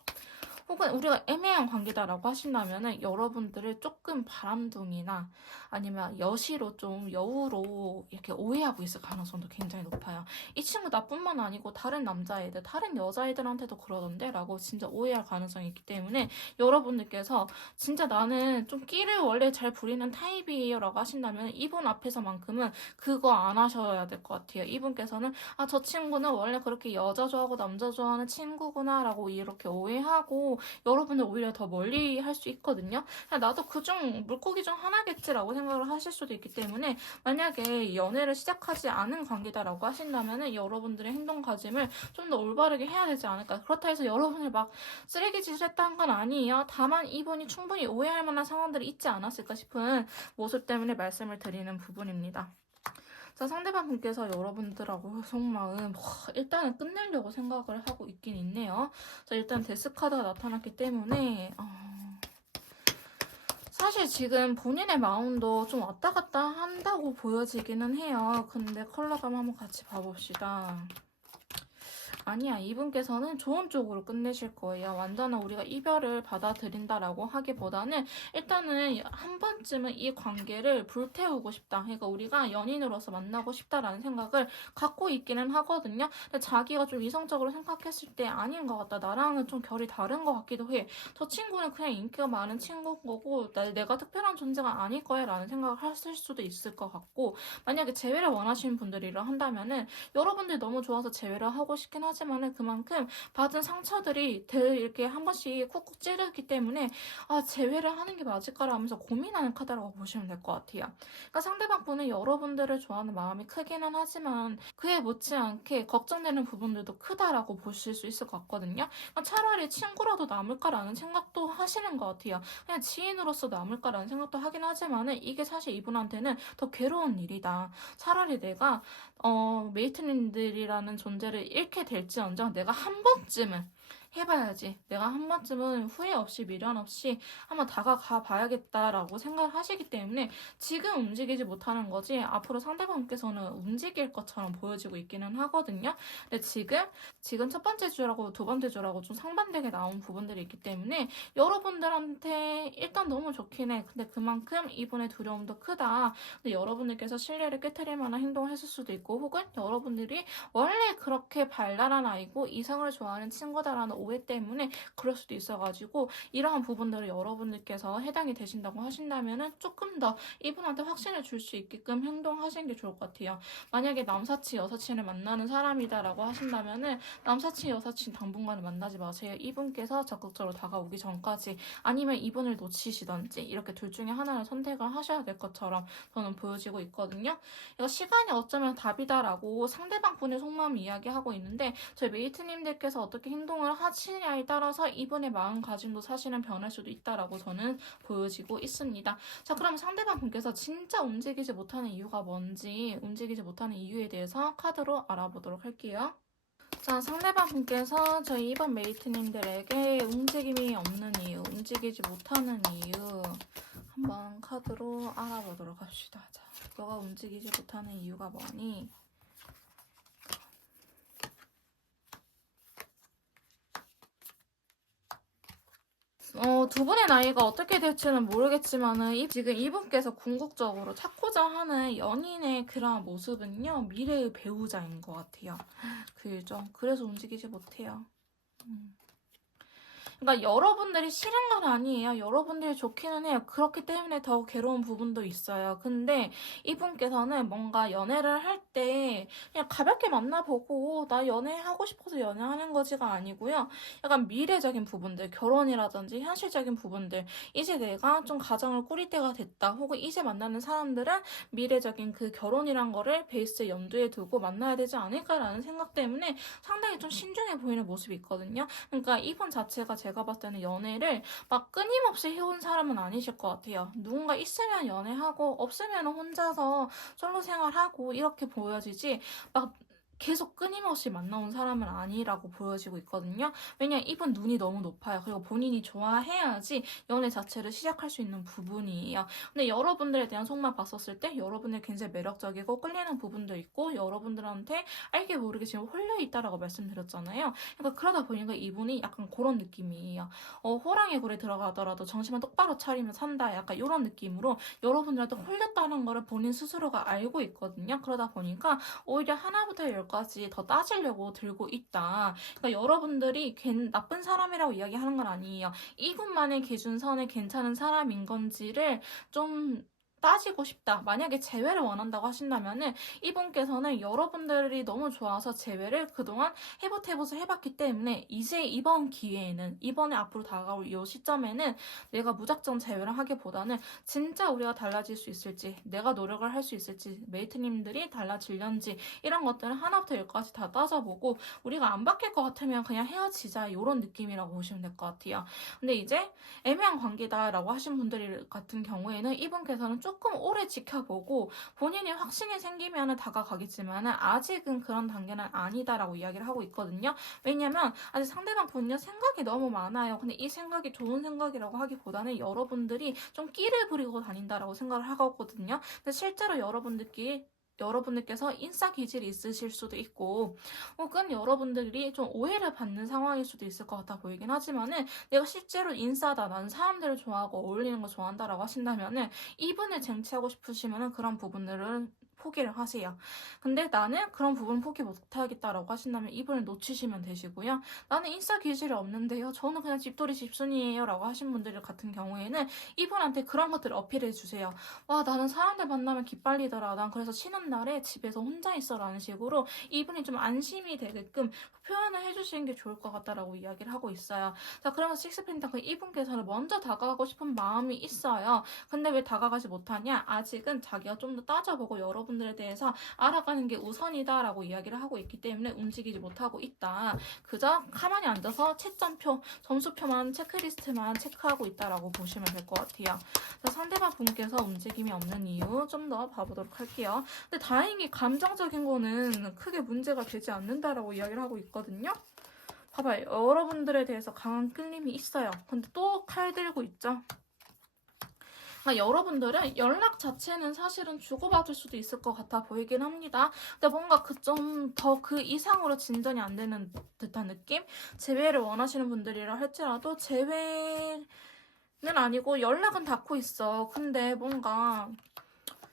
혹은 우리가 애매한 관계다라고 하신다면은 여러분들을 조금 바람둥이나 아니면 여시로 좀 여우로 이렇게 오해하고 있을 가능성도 굉장히 높아요. 이 친구 나뿐만 아니고 다른 남자애들, 다른 여자애들한테도 그러던데? 라고 진짜 오해할 가능성이 있기 때문에 여러분들께서 진짜 나는 좀 끼를 원래 잘 부리는 타입이에요 라고 하신다면 이분 앞에서만큼은 그거 안 하셔야 될 것 같아요. 이분께서는 저 친구는 원래 그렇게 여자 좋아하고 남자 좋아하는 친구구나 라고 이렇게 오해하고 여러분을 오히려 더 멀리 할 수 있거든요. 나도 그중 물고기 중 하나겠지라고 생각을 하실 수도 있기 때문에 만약에 연애를 시작하지 않은 관계다라고 하신다면 여러분들의 행동가짐을 좀 더 올바르게 해야 되지 않을까. 그렇다 해서 여러분을 막 쓰레기짓을 했다는 건 아니에요. 다만 이분이 충분히 오해할 만한 상황들이 있지 않았을까 싶은 모습 때문에 말씀을 드리는 부분입니다. 자, 상대방 분께서 여러분들하고 속마음 일단은 끝내려고 생각을 하고 있긴 있네요. 자, 일단 데스카드가 나타났기 때문에 사실 지금 본인의 마음도 좀 왔다 갔다 한다고 보여지기는 해요. 근데 컬러감 한번 같이 봐봅시다. 아니야, 이분께서는 좋은 쪽으로 끝내실 거예요. 완전한 우리가 이별을 받아들인다라고 하기보다는 일단은 한 번쯤은 이 관계를 불태우고 싶다. 그러니까 우리가 연인으로서 만나고 싶다라는 생각을 갖고 있기는 하거든요. 근데 자기가 좀 이성적으로 생각했을 때 아닌 것 같다. 나랑은 좀 결이 다른 것 같기도 해. 저 친구는 그냥 인기가 많은 친구인 거고 내가 특별한 존재가 아닐 거야 라는 생각을 하실 수도 있을 것 같고, 만약에 재회를 원하시는 분들이라 한다면은 여러분들이 너무 좋아서 재회를 하고 싶긴 하지만은 그만큼 받은 상처들이 이렇게 한 번씩 쿡쿡 찌르기 때문에 재회를 하는 게 맞을까라 하면서 고민하는 카드라고 보시면 될 것 같아요. 그러니까 상대방 분은 여러분들을 좋아하는 마음이 크기는 하지만 그에 못지않게 걱정되는 부분들도 크다라고 보실 수 있을 것 같거든요. 그러니까 차라리 친구라도 남을까라는 생각도 하시는 것 같아요. 그냥 지인으로서 남을까라는 생각도 하긴 하지만은 이게 사실 이분한테는 더 괴로운 일이다. 차라리 내가 메이트님들이라는 존재를 잃게 될지언정 내가 한 번쯤은 해봐야지. 내가 한 번쯤은 후회 없이 미련 없이 한번 다가가 봐야겠다라고 생각을 하시기 때문에 지금 움직이지 못하는 거지 앞으로 상대방께서는 움직일 것처럼 보여지고 있기는 하거든요. 근데 지금 첫 번째 주라고 두 번째 주라고 좀 상반되게 나온 부분들이 있기 때문에 여러분들한테 일단 너무 좋긴 해. 근데 그만큼 이분의 두려움도 크다. 근데 여러분들께서 신뢰를 깨트릴 만한 행동을 했을 수도 있고, 혹은 여러분들이 원래 그렇게 발랄한 아이고 이성을 좋아하는 친구다라는 오해 때문에 그럴 수도 있어가지고, 이러한 부분들을 여러분들께서 해당이 되신다고 하신다면은 조금 더 이분한테 확신을 줄 수 있게끔 행동하시는 게 좋을 것 같아요. 만약에 남사친 여사친을 만나는 사람이다라고 하신다면은 남사친 여사친 당분간은 만나지 마세요. 이분께서 적극적으로 다가오기 전까지, 아니면 이분을 놓치시던지 이렇게 둘 중에 하나를 선택을 하셔야 될 것처럼 저는 보여지고 있거든요. 이거 시간이 어쩌면 답이다라고 상대방 분의 속마음 이야기하고 있는데, 저희 메이트님들께서 어떻게 행동을 하시냐에 따라서 이분의 마음가짐도 사실은 변할 수도 있다라고 저는 보여지고 있습니다. 자, 그럼 상대방 분께서 진짜 움직이지 못하는 이유가 뭔지, 움직이지 못하는 이유에 대해서 카드로 알아보도록 할게요. 자, 상대방 분께서 저희 이번 메이트님들에게 움직임이 없는 이유, 움직이지 못하는 이유 한번 카드로 알아보도록 합시다. 자, 너가 움직이지 못하는 이유가 뭐니? 두 분의 나이가 어떻게 될지는 모르겠지만은 지금 이분께서 궁극적으로 찾고자 하는 연인의 그런 모습은요, 미래의 배우자인 것 같아요. 그죠? 그래서 움직이지 못해요. 그러니까 여러분들이 싫은 건 아니에요. 여러분들이 좋기는 해요. 그렇기 때문에 더 괴로운 부분도 있어요. 근데 이분께서는 뭔가 연애를 할 때 그냥 가볍게 만나보고 나 연애하고 싶어서 연애하는 거지가 아니고요. 약간 미래적인 부분들, 결혼이라든지 현실적인 부분들, 이제 내가 좀 가정을 꾸릴 때가 됐다. 혹은 이제 만나는 사람들은 미래적인 그 결혼이란 거를 베이스 염두에 두고 만나야 되지 않을까라는 생각 때문에 상당히 좀 신중해 보이는 모습이 있거든요. 그러니까 이분 자체가 제가 봤을 때는 연애를 막 끊임없이 해온 사람은 아니실 것 같아요. 누군가 있으면 연애하고 없으면 혼자서 솔로 생활하고 이렇게 보여지지, 막 계속 끊임없이 만나온 사람은 아니라고 보여지고 있거든요. 왜냐면 이분 눈이 너무 높아요. 그리고 본인이 좋아해야지 연애 자체를 시작할 수 있는 부분이에요. 근데 여러분들에 대한 속만 봤었을 때 여러분들 굉장히 매력적이고 끌리는 부분도 있고, 여러분들한테 알게 모르게 지금 홀려 있다라고 말씀드렸잖아요. 그러니까 그러다 보니까 이분이 약간 그런 느낌이에요. 호랑이 굴에 들어가더라도 정신만 똑바로 차리면 산다. 약간 이런 느낌으로 여러분들한테 홀렸다는 거를 본인 스스로가 알고 있거든요. 그러다 보니까 오히려 하나부터 열까지 더 따지려고 들고 있다. 그러니까 여러분들이 나쁜 사람이라고 이야기하는 건 아니에요. 이분만의 기준선에 괜찮은 사람인 건지를 좀 따지고 싶다. 만약에 재회를 원한다고 하신다면은 이분께서는 여러분들이 너무 좋아서 재회를 그동안 해보태보서 해봤기 때문에 이제 이번 기회에는, 이번에 앞으로 다가올 이 시점에는 내가 무작정 재회를 하기보다는 진짜 우리가 달라질 수 있을지, 내가 노력을 할 수 있을지, 메이트님들이 달라질련지 이런 것들을 하나부터 열까지 다 따져보고 우리가 안 바뀔 것 같으면 그냥 헤어지자, 이런 느낌이라고 보시면 될 것 같아요. 근데 이제 애매한 관계다라고 하신 분들 같은 경우에는 이분께서는 조금 오래 지켜보고 본인이 확신이 생기면 다가가겠지만 아직은 그런 단계는 아니다라고 이야기를 하고 있거든요. 왜냐면 아직 상대방 분요 생각이 너무 많아요. 근데 이 생각이 좋은 생각이라고 하기보다는 여러분들이 좀 끼를 부리고 다닌다라고 생각을 하거든요. 근데 실제로 여러분들께서 인싸 기질이 있으실 수도 있고 혹은 여러분들이 좀 오해를 받는 상황일 수도 있을 것 같아 보이긴 하지만은 내가 실제로 인싸다, 난 사람들을 좋아하고 어울리는 거 좋아한다라고 하신다면은 이분을 쟁취하고 싶으시면은 그런 부분들은 포기를 하세요. 근데 나는 그런 부분 포기 못하겠다라고 하신다면 이분을 놓치시면 되시고요. 나는 인싸 기질이 없는데요. 저는 그냥 집돌이 집순이에요 라고 하신 분들 같은 경우에는 이분한테 그런 것들을 어필해 주세요. 와, 나는 사람들 만나면 기빨리더라. 난 그래서 쉬는 날에 집에서 혼자 있어 라는 식으로 이분이 좀 안심이 되게끔 표현을 해주시는 게 좋을 것 같다라고 이야기를 하고 있어요. 자, 그러면 식스펜타클 이분께서는 먼저 다가가고 싶은 마음이 있어요. 근데 왜 다가가지 못하냐? 아직은 자기가 좀 더 따져보고 여러분들에 대해서 알아가는 게 우선이다라고 이야기를 하고 있기 때문에 움직이지 못하고 있다. 그저 가만히 앉아서 채점표, 점수표만, 체크리스트만 체크하고 있다라고 보시면 될 것 같아요. 자, 상대방 분께서 움직임이 없는 이유 좀 더 봐보도록 할게요. 근데 다행히 감정적인 거는 크게 문제가 되지 않는다라고 이야기를 하고 있거든요. 봐봐요. 여러분들에 대해서 강한 끌림이 있어요. 근데 또 칼 들고 있죠. 그러니까 여러분들은 연락 자체는 사실은 주고받을 수도 있을 것 같아 보이긴 합니다. 근데 뭔가 그 좀 더 그 이상으로 진전이 안 되는 듯한 느낌? 재회를 원하시는 분들이라 할지라도 재회는 아니고 연락은 닿고 있어. 근데 뭔가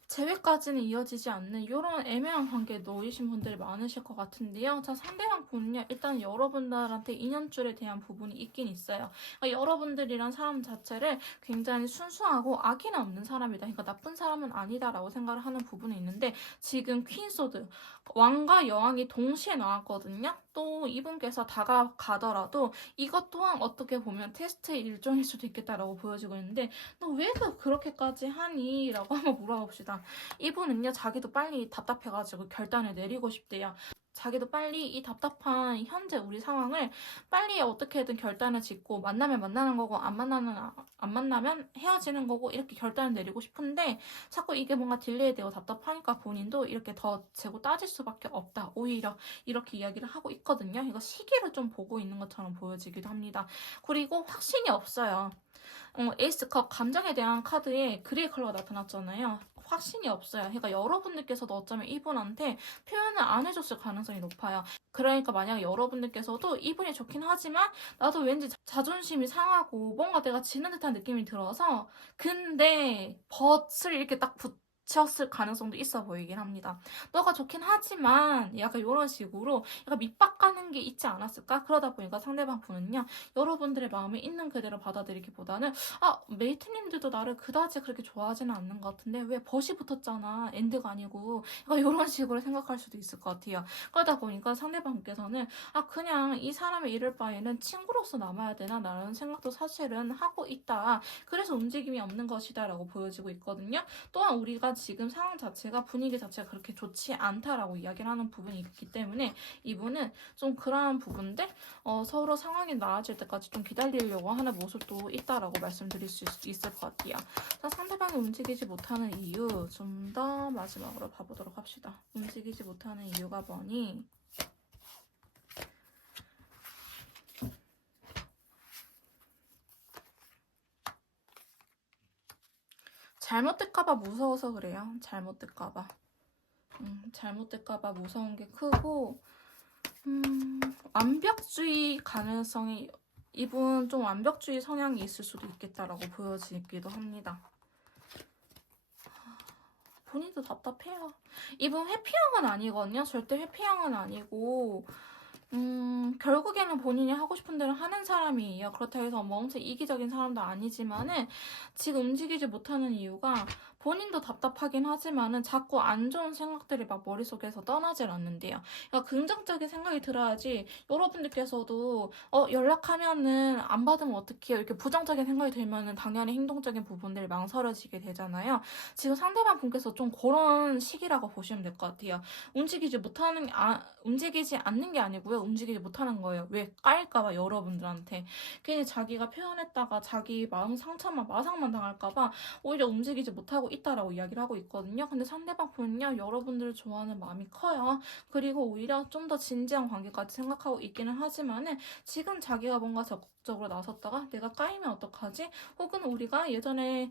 재회까지는 이어지지 않는 이런 애매한 관계에 놓이신 분들이 많으실 것 같은데요. 자, 상대방 분은요. 일단 여러분들한테 인연줄에 대한 부분이 있긴 있어요. 그러니까 여러분들이란 사람 자체를 굉장히 순수하고 악의는 없는 사람이다. 그러니까 나쁜 사람은 아니다라고 생각을 하는 부분이 있는데 지금 퀸소드, 왕과 여왕이 동시에 나왔거든요. 또 이분께서 다가가더라도 이것 또한 어떻게 보면 테스트의 일종일 수도 있겠다라고 보여지고 있는데 너 왜 그렇게까지 하니? 라고 한번 물어봅시다. 이분은요, 자기도 빨리 답답해가지고 결단을 내리고 싶대요. 자기도 빨리 이 답답한 현재 우리 상황을 빨리 어떻게든 결단을 짓고 만나면 만나는 거고 안 만나면 헤어지는 거고 이렇게 결단을 내리고 싶은데 자꾸 이게 뭔가 딜레이되고 답답하니까 본인도 이렇게 더 재고 따질 수밖에 없다. 오히려 이렇게 이야기를 하고 있거든요. 이거 시기를 좀 보고 있는 것처럼 보여지기도 합니다. 그리고 확신이 없어요. 에이스컵 감정에 대한 카드에 그레이 컬러가 나타났잖아요. 확신이 없어요. 그러니까 여러분들께서도 어쩌면 이분한테 표현을 안 해줬을 가능성이 높아요. 그러니까 만약에 여러분들께서도 이분이 좋긴 하지만 나도 왠지 자존심이 상하고 뭔가 내가 지는 듯한 느낌이 들어서 근데 벗을 이렇게 딱 붙였을 가능성도 있어 보이긴 합니다. 너가 좋긴 하지만 약간 이런 식으로 약간 밑박가는 게 있지 않았을까? 그러다 보니까 상대방 분은요. 여러분들의 마음이 있는 그대로 받아들이기보다는 메이트님들도 나를 그다지 그렇게 좋아하지는 않는 것 같은데 왜 벗이 붙었잖아. 엔드가 아니고 약간 이런 식으로 생각할 수도 있을 것 같아요. 그러다 보니까 상대방께서는 그냥 이 사람의 이럴 바에는 친구로서 남아야 되나 라는 생각도 사실은 하고 있다. 그래서 움직임이 없는 것이다 라고 보여지고 있거든요. 또한 우리가 지금 상황 자체가 분위기 자체가 그렇게 좋지 않다라고 이야기를 하는 부분이 있기 때문에 이분은 좀 그러한 부분들 서로 상황이 나아질 때까지 좀 기다리려고 하는 모습도 있다라고 말씀드릴 수 있을 것 같아요. 자, 상대방이 움직이지 못하는 이유 좀 더 마지막으로 봐보도록 합시다. 움직이지 못하는 이유가 뭐니? 잘못될까봐 무서워서 그래요. 잘못될까봐. 잘못될까봐 무서운 게 크고 완벽주의 가능성이 이분 좀 완벽주의 성향이 있을 수도 있겠다라고 보여지기도 합니다. 본인도 답답해요. 이분 회피형은 아니거든요. 절대 회피형은 아니고 결국에는 본인이 하고 싶은 대로 하는 사람이에요. 그렇다고 해서 뭐 엄청 이기적인 사람도 아니지만은 지금 움직이지 못하는 이유가 본인도 답답하긴 하지만은 자꾸 안 좋은 생각들이 막 머릿속에서 떠나질 않는데요. 그러니까 긍정적인 생각이 들어야지 여러분들께서도 연락하면은 안 받으면 어떡해요. 이렇게 부정적인 생각이 들면은 당연히 행동적인 부분들이 망설여지게 되잖아요. 지금 상대방 분께서 좀 그런 시기라고 보시면 될 것 같아요. 움직이지 않는 게 아니고요. 움직이지 못하는 거예요. 왜? 까일까봐 여러분들한테. 괜히 자기가 표현했다가 자기 마음 상처만 마상만 당할까봐 오히려 움직이지 못하고 있다라고 이야기를 하고 있거든요. 근데 상대방 분은요, 여러분들을 좋아하는 마음이 커요. 그리고 오히려 좀 더 진지한 관계까지 생각하고 있기는 하지만은 지금 자기가 뭔가 적극적으로 나섰다가 내가 까이면 어떡하지? 혹은 우리가 예전에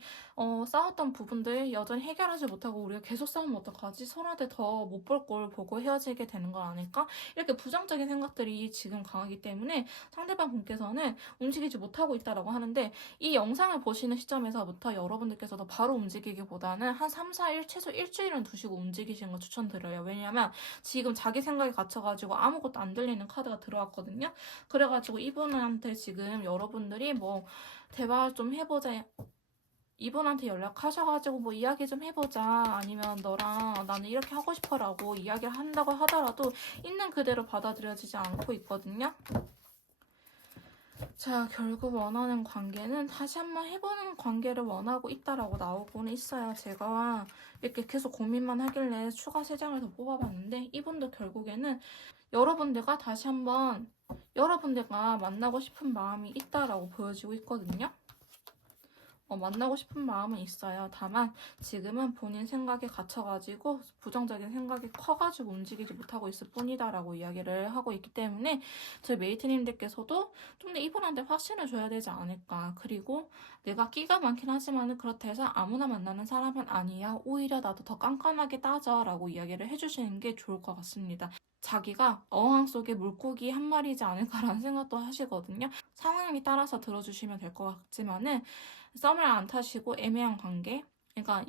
싸웠던 부분들 여전히 해결하지 못하고 우리가 계속 싸우면 어떡하지? 서로한테 더 못 볼 걸 보고 헤어지게 되는 거 아닐까? 이렇게 부정적인 생각들이 지금 강하기 때문에 상대방 분께서는 움직이지 못하고 있다라고 하는데, 이 영상을 보시는 시점에서부터 여러분들께서도 바로 움직이기보다는 한 3, 4일, 최소 일주일은 두시고 움직이시는 거 추천드려요. 왜냐면 지금 자기 생각에 갇혀가지고 아무것도 안 들리는 카드가 들어왔거든요. 그래가지고 이분한테 지금 여러분들이 뭐 대화 좀 해보자, 이분한테 연락하셔가지고 뭐 이야기 좀 해보자, 아니면 너랑 나는 이렇게 하고 싶어라고 이야기를 한다고 하더라도 있는 그대로 받아들여지지 않고 있거든요. 자, 결국 원하는 관계는 다시 한번 해보는 관계를 원하고 있다라고 나오고는 있어요. 제가 이렇게 계속 고민만 하길래 추가 3장을 더 뽑아봤는데, 이분도 결국에는 여러분들과 다시 한번 여러분들과 만나고 싶은 마음이 있다라고 보여지고 있거든요. 만나고 싶은 마음은 있어요. 다만 지금은 본인 생각에 갇혀가지고 부정적인 생각이 커가지고 움직이지 못하고 있을 뿐이다라고 이야기를 하고 있기 때문에 저희 메이트님들께서도 좀 더 이분한테 확신을 줘야 되지 않을까. 그리고 내가 끼가 많긴 하지만 그렇다 해서 아무나 만나는 사람은 아니야. 오히려 나도 더 깐깐하게 따져라고 이야기를 해주시는 게 좋을 것 같습니다. 자기가 어항 속에 물고기 한 마리지 않을까라는 생각도 하시거든요. 상황에 따라서 들어주시면 될 것 같지만은 썸을 안 타시고 애매한 관계, 그러니까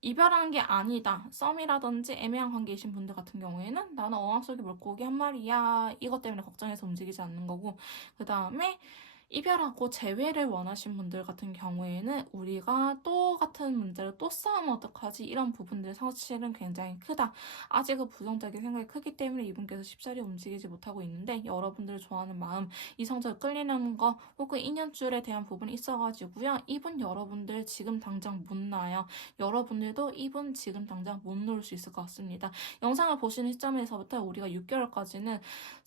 이별한 게 아니다, 썸이라든지 애매한 관계이신 분들 같은 경우에는 나는 어항 속의 물고기 한 마리야, 이것 때문에 걱정해서 움직이지 않는 거고, 그 다음에 이별하고 재회를 원하신 분들 같은 경우에는 우리가 또 같은 문제로 또 싸우면 어떡하지? 이런 부분들 사실은 굉장히 크다. 아직은 부정적인 생각이 크기 때문에 이분께서 쉽사리 움직이지 못하고 있는데, 여러분들 좋아하는 마음, 이성적으로 끌리는 거 혹은 인연줄에 대한 부분이 있어가지고요. 이분 여러분들 지금 당장 못 놔요. 여러분들도 이분 지금 당장 못 놓을 수 있을 것 같습니다. 영상을 보시는 시점에서부터 우리가 6개월까지는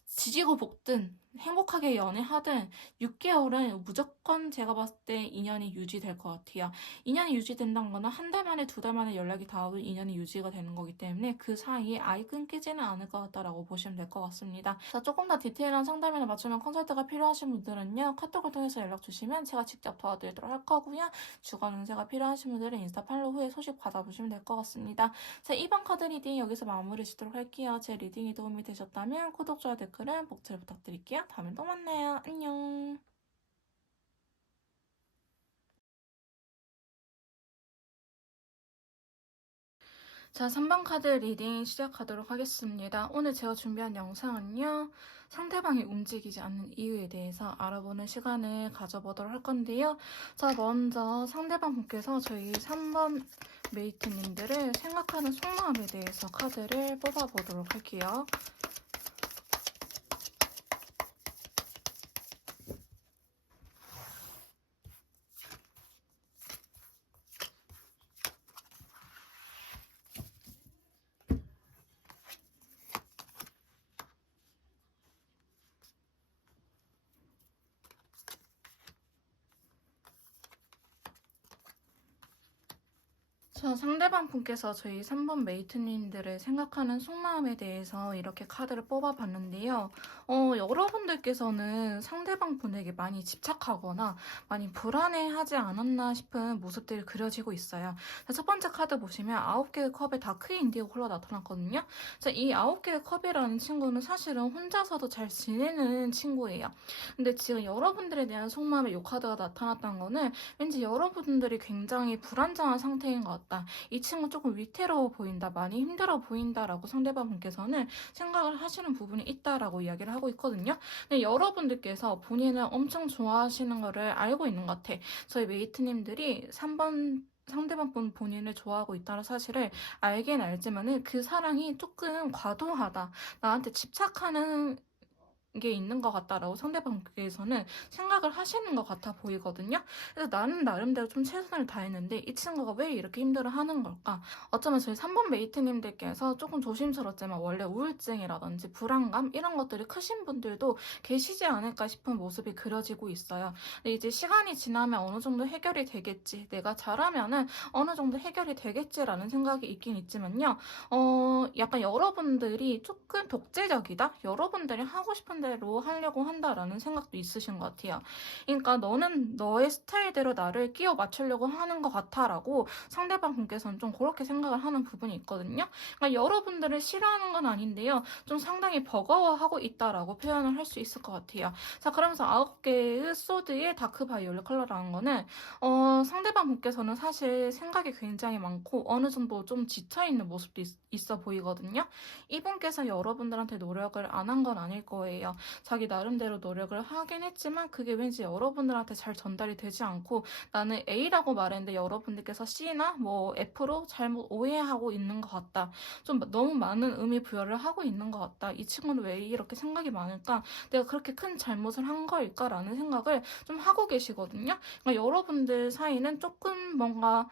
지지고 볶든 행복하게 연애하든 6개월은 무조건 제가 봤을 때 인연이 유지될 것 같아요. 인연이 유지된다는 거는 한 달 만에 2달 만에 연락이 닿아도 인연이 유지가 되는 거기 때문에 그 사이에 아예 끊기지는 않을 것 같다라고 보시면 될 것 같습니다. 자, 조금 더 디테일한 상담이나 맞춤형 컨설트가 필요하신 분들은요, 카톡을 통해서 연락 주시면 제가 직접 도와드리도록 할 거고요. 주간 운세가 필요하신 분들은 인스타 팔로우 후에 소식 받아보시면 될 것 같습니다. 자, 2번 카드 리딩 여기서 마무리 짓도록 할게요. 제 리딩이 도움이 되셨다면 구독, 좋아요, 댓글은 복제를 부탁드릴게요. 다음에 또 만나요. 안녕. 자, 3번 카드 리딩 시작하도록 하겠습니다. 오늘 제가 준비한 영상은요, 상대방이 움직이지 않는 이유에 대해서 알아보는 시간을 가져보도록 할 건데요. 자, 먼저 상대방 분께서 저희 3번 메이트님들을 생각하는 속마음에 대해서 카드를 뽑아보도록 할게요. 자, 상대방 분께서 저희 3번 메이트님들을 생각하는 속마음에 대해서 이렇게 카드를 뽑아봤는데요. 여러분들께서는 상대방 분에게 많이 집착하거나 많이 불안해하지 않았나 싶은 모습들이 그려지고 있어요. 자, 첫 번째 카드 보시면 9개의 컵에 다크 인디고 컬러 나타났거든요. 자, 이 9개의 컵이라는 친구는 사실은 혼자서도 잘 지내는 친구예요. 근데 지금 여러분들에 대한 속마음에 이 카드가 나타났다는 거는 왠지 여러분들이 굉장히 불안정한 상태인 것 같다. 이 친구 조금 위태로워 보인다, 많이 힘들어 보인다라고 상대방 분께서는 생각을 하시는 부분이 있다라고 이야기를 하고 있거든요. 근데 여러분들께서 본인을 엄청 좋아하시는 거를 알고 있는 것 같아. 저희 메이트님들이 3번 상대방 분 본인을 좋아하고 있다는 사실을 알긴 알지만은 그 사랑이 조금 과도하다, 나한테 집착하는 게 있는 것 같다라고 상대방께서는 생각을 하시는 것 같아 보이거든요. 그래서 나는 나름대로 좀 최선을 다했는데 이 친구가 왜 이렇게 힘들어하는 걸까? 어쩌면 저희 3번 메이트님들께서 조금 조심스럽지만 원래 우울증이라든지 불안감 이런 것들이 크신 분들도 계시지 않을까 싶은 모습이 그려지고 있어요. 근데 이제 시간이 지나면 어느 정도 해결이 되겠지. 내가 잘하면은 어느 정도 해결이 되겠지라는 생각이 있긴 있지만요. 약간 여러분들이 조금 독재적이다? 여러분들이 하고 싶은 대로 하려고 한다라는 생각도 있으신 것 같아요. 그러니까 너는 너의 스타일대로 나를 끼워 맞추려고 하는 것 같아라고 상대방 분께서는 좀 그렇게 생각을 하는 부분이 있거든요. 그러니까 여러분들을 싫어하는 건 아닌데요. 좀 상당히 버거워하고 있다라고 표현을 할 수 있을 것 같아요. 자, 그러면서 9개의 소드의 다크 바이올렛 컬러라는 거는 상대방 분께서는 사실 생각이 굉장히 많고 어느 정도 좀 지쳐있는 모습도 있어 보이거든요. 이분께서 여러분들한테 노력을 안 한 건 아닐 거예요. 자기 나름대로 노력을 하긴 했지만 그게 왠지 여러분들한테 잘 전달이 되지 않고 나는 A라고 말했는데 여러분들께서 C나 뭐 F로 잘못 오해하고 있는 것 같다. 좀 너무 많은 의미 부여를 하고 있는 것 같다. 이 친구는 왜 이렇게 생각이 많을까? 내가 그렇게 큰 잘못을 한 거일까라는 생각을 좀 하고 계시거든요. 그러니까 여러분들 사이는 조금 뭔가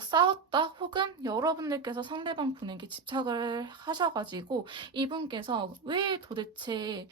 싸웠다 혹은 여러분들께서 상대방 분에게 집착을 하셔가지고 이분께서 왜 도대체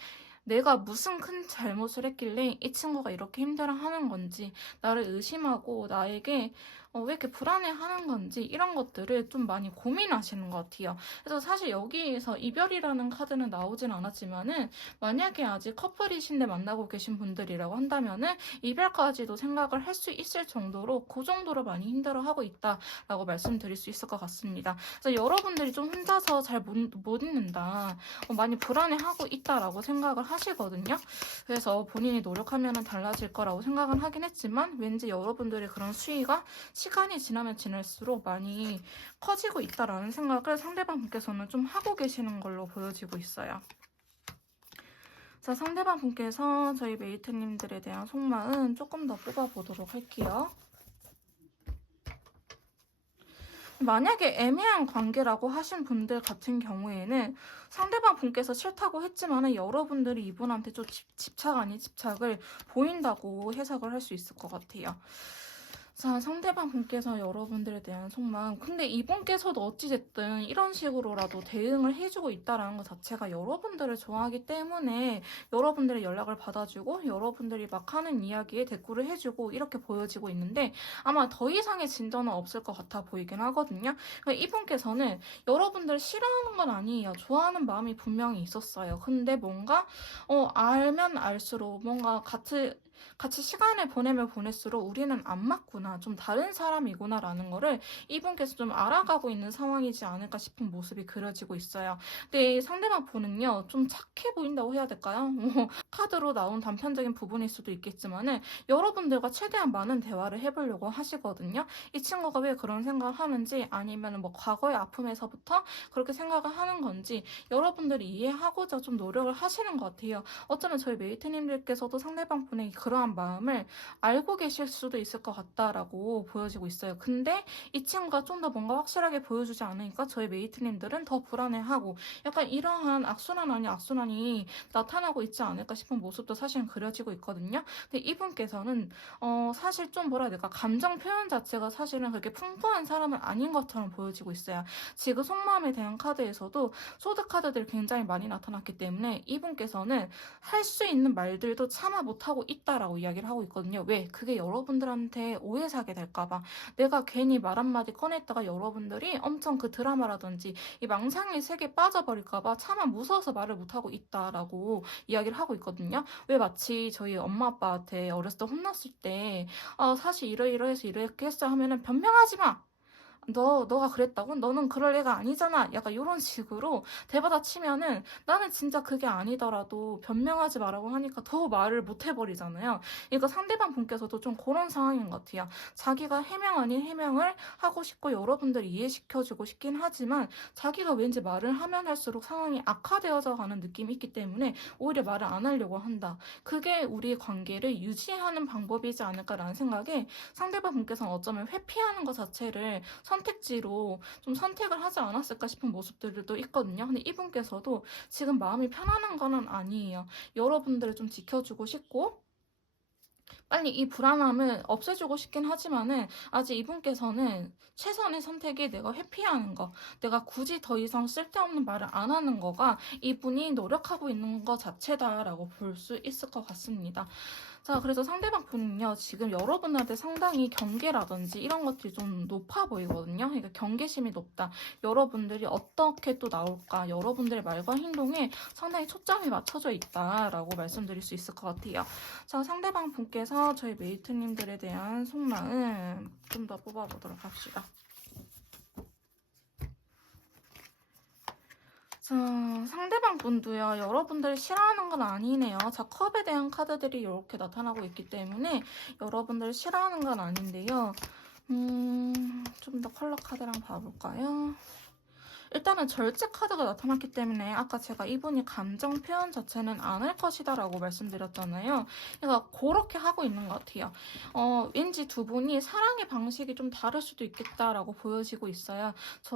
내가 무슨 큰 잘못을 했길래 이 친구가 이렇게 힘들어하는 건지 나를 의심하고 나에게 왜 이렇게 불안해하는 건지 이런 것들을 좀 많이 고민하시는 것 같아요. 그래서 사실 여기에서 이별이라는 카드는 나오진 않았지만은 만약에 아직 커플이신데 만나고 계신 분들이라고 한다면은 이별까지도 생각을 할 수 있을 정도로 그 정도로 많이 힘들어하고 있다라고 말씀드릴 수 있을 것 같습니다. 그래서 여러분들이 좀 혼자서 잘 못 있는다, 많이 불안해하고 있다라고 생각을 하시거든요. 그래서 본인이 노력하면 달라질 거라고 생각은 하긴 했지만 왠지 여러분들의 그런 수위가 시간이 지나면 지날수록 많이 커지고 있다라는 생각을 상대방 분께서는 좀 하고 계시는 걸로 보여지고 있어요. 자, 상대방 분께서 저희 메이트님들에 대한 속마음 조금 더 뽑아보도록 할게요. 만약에 애매한 관계라고 하신 분들 같은 경우에는 상대방 분께서 싫다고 했지만 여러분들이 이분한테 좀 집착 아닌 집착을 보인다고 해석을 할 수 있을 것 같아요. 자, 상대방 분께서 여러분들에 대한 속마음. 근데 이분께서도 어찌됐든 이런 식으로라도 대응을 해주고 있다는 것 자체가 여러분들을 좋아하기 때문에 여러분들의 연락을 받아주고 여러분들이 막 하는 이야기에 대꾸를 해주고 이렇게 보여지고 있는데 아마 더 이상의 진전은 없을 것 같아 보이긴 하거든요. 그러니까 이분께서는 여러분들을 싫어하는 건 아니에요. 좋아하는 마음이 분명히 있었어요. 근데 뭔가 알면 알수록 뭔가 같이 시간을 보내면 보낼수록 우리는 안 맞구나, 좀 다른 사람이구나 라는 거를 이분께서 좀 알아가고 있는 상황이지 않을까 싶은 모습이 그려지고 있어요. 근데 상대방 분은요, 좀 착해 보인다고 해야 될까요? 카드로 나온 단편적인 부분일 수도 있겠지만은 여러분들과 최대한 많은 대화를 해보려고 하시거든요. 이 친구가 왜 그런 생각을 하는지 아니면 뭐 과거의 아픔에서부터 그렇게 생각을 하는 건지 여러분들이 이해하고자 좀 노력을 하시는 것 같아요. 어쩌면 저희 메이트님들께서도 상대방 분에게 그러한 마음을 알고 계실 수도 있을 것 같다라고 보여지고 있어요. 근데 이 친구가 좀 더 뭔가 확실하게 보여주지 않으니까 저희 메이트님들은 더 불안해하고 약간 이러한 악순환 아닌 악순환이 나타나고 있지 않을까 싶은 모습도 사실은 그려지고 있거든요. 근데 이분께서는 사실 좀 뭐라 해야 될까, 감정 표현 자체가 사실은 그렇게 풍부한 사람은 아닌 것처럼 보여지고 있어요. 지금 속마음에 대한 카드에서도 소드 카드들이 굉장히 많이 나타났기 때문에 이분께서는 할 수 있는 말들도 차마 못하고 있다라고 이야기를 하고 있거든요. 왜? 그게 여러분들한테 오해 사게 될까봐. 내가 괜히 말 한마디 꺼냈다가 여러분들이 엄청 그 드라마라든지 이 망상의 세계에 빠져버릴까봐 차마 무서워서 말을 못하고 있다라고 이야기를 하고 있거든요. 왜 마치 저희 엄마 아빠한테 어렸을 때 혼났을 때 사실 이러이러해서 이렇게 했어 하면은 변명하지 마! 너가 그랬다고? 너는 그럴 애가 아니잖아. 약간 이런 식으로 대받아치면은 나는 진짜 그게 아니더라도 변명하지 말라고 하니까 더 말을 못 해버리잖아요. 그러니까 상대방 분께서도 좀 그런 상황인 것 같아요. 자기가 해명 아닌 해명을 하고 싶고 여러분들 이해시켜주고 싶긴 하지만 자기가 왠지 말을 하면 할수록 상황이 악화되어져 가는 느낌이 있기 때문에 오히려 말을 안 하려고 한다. 그게 우리 관계를 유지하는 방법이지 않을까라는 생각에 상대방 분께서는 어쩌면 회피하는 것 자체를 선택지로 좀 선택을 하지 않았을까 싶은 모습들도 있거든요. 근데 이분께서도 지금 마음이 편안한 건 아니에요. 여러분들을 좀 지켜주고 싶고 빨리 이 불안함을 없애주고 싶긴 하지만은 아직 이분께서는 최선의 선택이 내가 회피하는 거, 내가 굳이 더 이상 쓸데없는 말을 안 하는 거가 이분이 노력하고 있는 것 자체다라고 볼 수 있을 것 같습니다. 자, 그래서 상대방 분은요, 지금 여러분한테 상당히 경계라든지 이런 것들이 좀 높아 보이거든요. 그러니까 경계심이 높다. 여러분들이 어떻게 또 나올까, 여러분들의 말과 행동에 상당히 초점이 맞춰져 있다라고 말씀드릴 수 있을 것 같아요. 자, 상대방 분께서 저희 메이트님들에 대한 속마음 좀 더 뽑아보도록 합시다. 자, 상대방 분도요, 여러분들 싫어하는 건 아니네요. 자, 컵에 대한 카드들이 이렇게 나타나고 있기 때문에 여러분들 싫어하는 건 아닌데요. 좀 더 컬러 카드랑 봐볼까요? 일단은 절제 카드가 나타났기 때문에 아까 제가 이분이 감정 표현 자체는 안 할 것이다 라고 말씀드렸잖아요. 그러니까 그렇게 하고 있는 것 같아요. 왠지 두 분이 사랑의 방식이 좀 다를 수도 있겠다라고 보여지고 있어요.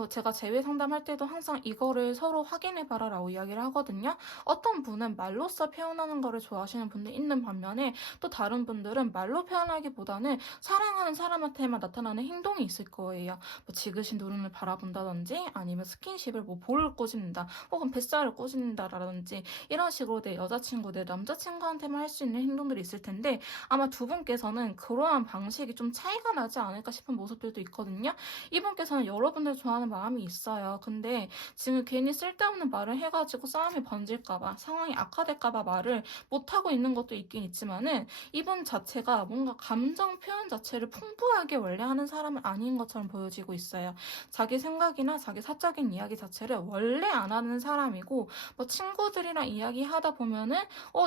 제가 재회 상담할 때도 항상 이거를 서로 확인해봐라 라고 이야기를 하거든요. 어떤 분은 말로써 표현하는 거를 좋아하시는 분도 있는 반면에 또 다른 분들은 말로 표현하기보다는 사랑하는 사람한테만 나타나는 행동이 있을 거예요. 뭐 지그시 눈을 바라본다든지 아니면 스킨십을 뭐 볼을 꼬집는다 혹은 뱃살을 꼬집는다라든지 이런 식으로 내 여자친구, 내 남자친구한테만 할 수 있는 행동들이 있을 텐데 아마 두 분께서는 그러한 방식이 좀 차이가 나지 않을까 싶은 모습들도 있거든요. 이분께서는 여러분들 좋아하는 마음이 있어요. 근데 지금 괜히 쓸데없는 말을 해가지고 싸움이 번질까봐 상황이 악화될까봐 말을 못하고 있는 것도 있긴 있지만은 이분 자체가 뭔가 감정 표현 자체를 풍부하게 원래 하는 사람은 아닌 것처럼 보여지고 있어요. 자기 생각이나 자기 사적인 이야기 자체를 원래 안 하는 사람이고 뭐 친구들이랑 이야기하다 보면은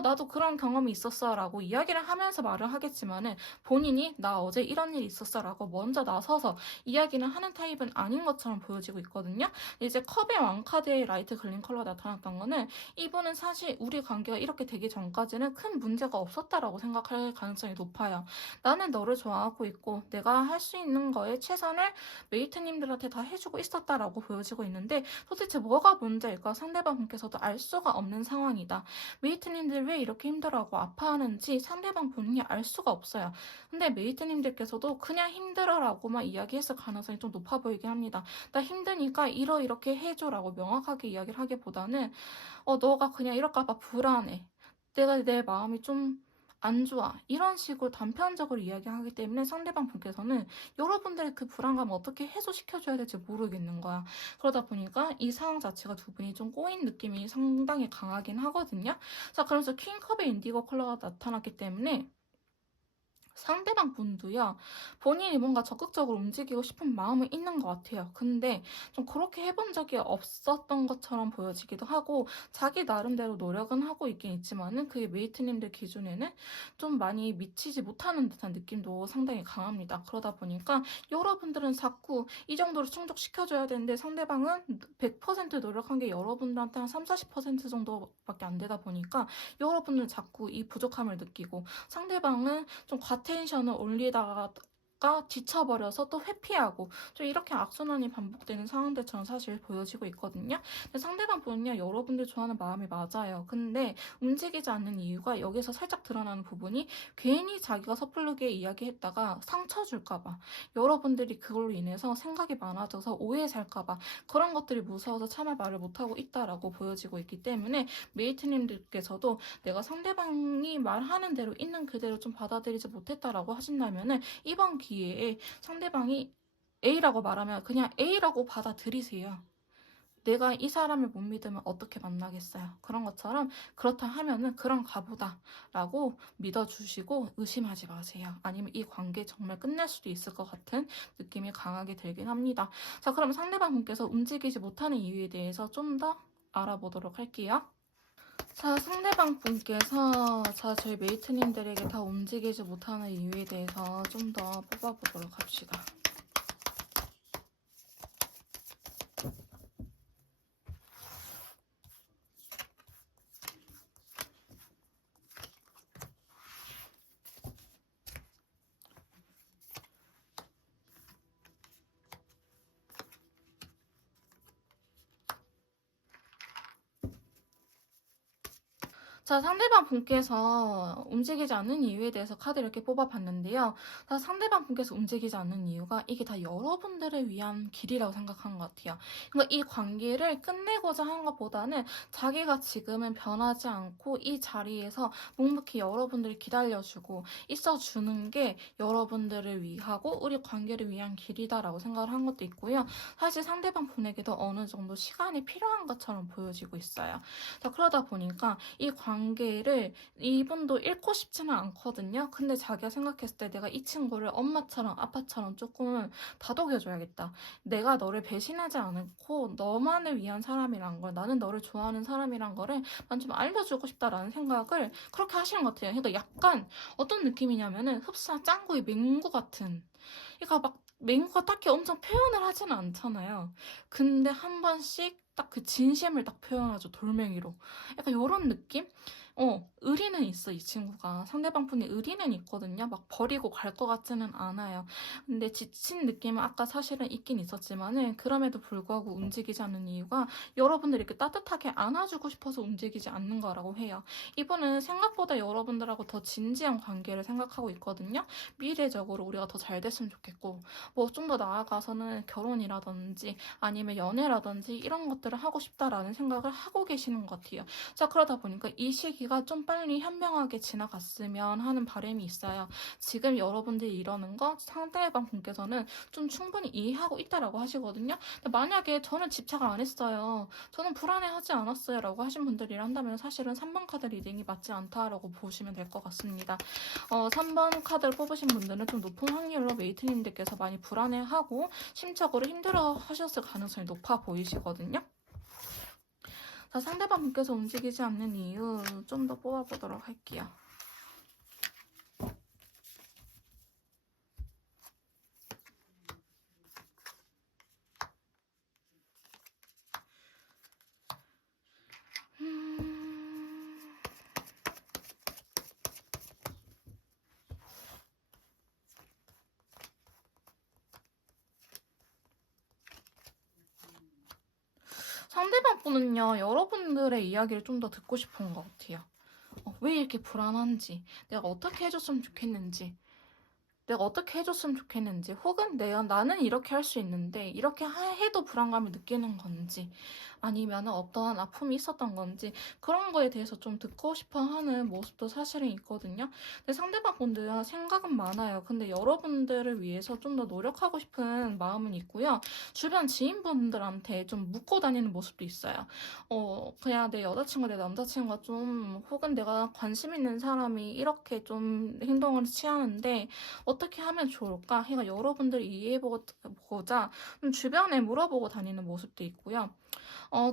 나도 그런 경험이 있었어 라고 이야기를 하면서 말을 하겠지만은 본인이 나 어제 이런 일이 있었어 라고 먼저 나서서 이야기를 하는 타입은 아닌 것처럼 보여지고 있거든요. 이제 컵의 왕카드의 라이트 글린 컬러가 나타났던 거는 이분은 사실 우리 관계가 이렇게 되기 전까지는 큰 문제가 없었다라고 생각할 가능성이 높아요. 나는 너를 좋아하고 있고 내가 할 수 있는 거에 최선을 메이트님들한테 다 해주고 있었다라고 보여지고 있는데 도대체 뭐가 문제일까 상대방 분께서도 알 수가 없는 상황이다. 메이트님들 왜 이렇게 힘들어하고 아파하는지 상대방 본인이 알 수가 없어요. 근데 메이트님들께서도 그냥 힘들어라고만 이야기했을 가능성이 좀 높아 보이긴 합니다. 나 힘드니까 이렇게 해줘라고 명확하게 이야기를 하기보다는 너가 그냥 이럴까봐 불안해. 내가 내 마음이 좀 안 좋아. 이런 식으로 단편적으로 이야기하기 때문에 상대방 분께서는 여러분들의 그 불안감을 어떻게 해소시켜줘야 될지 모르겠는 거야. 그러다 보니까 이 상황 자체가 두 분이 좀 꼬인 느낌이 상당히 강하긴 하거든요. 자, 그래서 퀸컵의 인디고 컬러가 나타났기 때문에 상대방 분도요, 본인이 뭔가 적극적으로 움직이고 싶은 마음은 있는 것 같아요. 근데 좀 그렇게 해본 적이 없었던 것처럼 보여지기도 하고, 자기 나름대로 노력은 하고 있긴 있지만은, 그게 메이트님들 기준에는 좀 많이 미치지 못하는 듯한 느낌도 상당히 강합니다. 그러다 보니까 여러분들은 자꾸 이 정도로 충족시켜줘야 되는데, 상대방은 100% 노력한 게 여러분들한테 한 30-40% 정도밖에 안 되다 보니까, 여러분은 자꾸 이 부족함을 느끼고, 상대방은 좀 텐션을 올리다가 지쳐버려서 또 회피하고 좀 이렇게 악순환이 반복되는 상황들처럼 사실 보여지고 있거든요. 근데 상대방 분은요, 여러분들 좋아하는 마음이 맞아요. 근데 움직이지 않는 이유가 여기서 살짝 드러나는 부분이 괜히 자기가 섣부르게 이야기했다가 상처 줄까봐, 여러분들이 그걸로 인해서 생각이 많아져서 오해 살까봐 그런 것들이 무서워서 차마 말을 못하고 있다라고 보여지고 있기 때문에 메이트님들께서도 내가 상대방이 말하는 대로 있는 그대로 좀 받아들이지 못했다라고 하신다면은 이번 기회에 상대방이 A라고 말하면 그냥 A라고 받아들이세요. 내가 이 사람을 못 믿으면 어떻게 만나겠어요. 그런 것처럼 그렇다 하면은 그런 가보다 라고 믿어주시고 의심하지 마세요. 아니면 이 관계 정말 끝날 수도 있을 것 같은 느낌이 강하게 들긴 합니다. 자, 그럼 상대방 분께서 움직이지 못하는 이유에 대해서 좀 더 알아보도록 할게요. 자, 상대방 분께서 저희 메이트님들에게 다 움직이지 못하는 이유에 대해서 좀 더 뽑아보도록 합시다. 자, 상대방 분께서 움직이지 않는 이유에 대해서 카드를 이렇게 뽑아봤는데요. 자, 상대방 분께서 움직이지 않는 이유가 이게 다 여러분들을 위한 길이라고 생각한 것 같아요. 그러니까 이 관계를 끝내고자 하는 것보다는 자기가 지금은 변하지 않고 이 자리에서 묵묵히 여러분들이 기다려주고 있어주는 게 여러분들을 위하고 우리 관계를 위한 길이다라고 생각을 한 것도 있고요. 사실 상대방 분에게도 어느 정도 시간이 필요한 것처럼 보여지고 있어요. 자, 그러다 보니까 이 관계를 이분도 잃고 싶지는 않거든요. 근데 자기가 생각했을 때 내가 이 친구를 엄마처럼 아빠처럼 조금 다독여줘야겠다. 내가 너를 배신하지 않고 너만을 위한 사람이란 걸, 나는 너를 좋아하는 사람이란 거를 난 좀 알려주고 싶다라는 생각을 그렇게 하시는 것 같아요. 그러니까 약간 어떤 느낌이냐면은 흡사 짱구의 맹구 같은. 그러니까 막 맹구가 딱히 엄청 표현을 하지는 않잖아요. 근데 한 번씩 딱 그 진심을 딱 표현하죠. 돌멩이로. 약간 요런 느낌? 의리는 있어, 이 친구가. 상대방 분이 의리는 있거든요. 막 버리고 갈 것 같지는 않아요. 근데 지친 느낌은 아까 사실은 있긴 있었지만은 그럼에도 불구하고 움직이지 않는 이유가 여러분들이 이렇게 따뜻하게 안아주고 싶어서 움직이지 않는 거라고 해요. 이분은 생각보다 여러분들하고 더 진지한 관계를 생각하고 있거든요. 미래적으로 우리가 더 잘 됐으면 좋겠고, 뭐 좀 더 나아가서는 결혼이라든지 아니면 연애라든지 이런 것들을 하고 싶다라는 생각을 하고 계시는 것 같아요. 자, 그러다 보니까 이 시기가 좀 빨리 현명하게 지나갔으면 하는 바람이 있어요. 지금 여러분들이 이러는 거 상대방 분께서는 좀 충분히 이해하고 있다라고 하시거든요. 근데 만약에 저는 집착을 안 했어요. 저는 불안해하지 않았어요. 라고 하신 분들이란다면 사실은 3번 카드 리딩이 맞지 않다라고 보시면 될 것 같습니다. 3번 카드를 뽑으신 분들은 좀 높은 확률로 메이트님들께서 많이 불안해하고 심적으로 힘들어 하셨을 가능성이 높아 보이시거든요. 자, 상대방 분께서 움직이지 않는 이유 좀 더 뽑아보도록 할게요. 상대방 분은요, 여러분들의 이야기를 좀 더 듣고 싶은 것 같아요. 왜 이렇게 불안한지, 내가 어떻게 해줬으면 좋겠는지, 내가 어떻게 해줬으면 좋겠는지, 혹은 나는 이렇게 할 수 있는데 이렇게 해도 불안감을 느끼는 건지, 아니면 어떠한 아픔이 있었던 건지 그런 거에 대해서 좀 듣고 싶어 하는 모습도 사실은 있거든요. 근데 상대방 분들은 생각은 많아요. 근데 여러분들을 위해서 좀 더 노력하고 싶은 마음은 있고요. 주변 지인분들한테 좀 묻고 다니는 모습도 있어요. 그냥 내 여자친구, 내 남자친구가 좀, 혹은 내가 관심 있는 사람이 이렇게 좀 행동을 취하는데 어떻게 하면 좋을까? 해가 여러분들 이해해보고자 주변에 물어보고 다니는 모습도 있고요.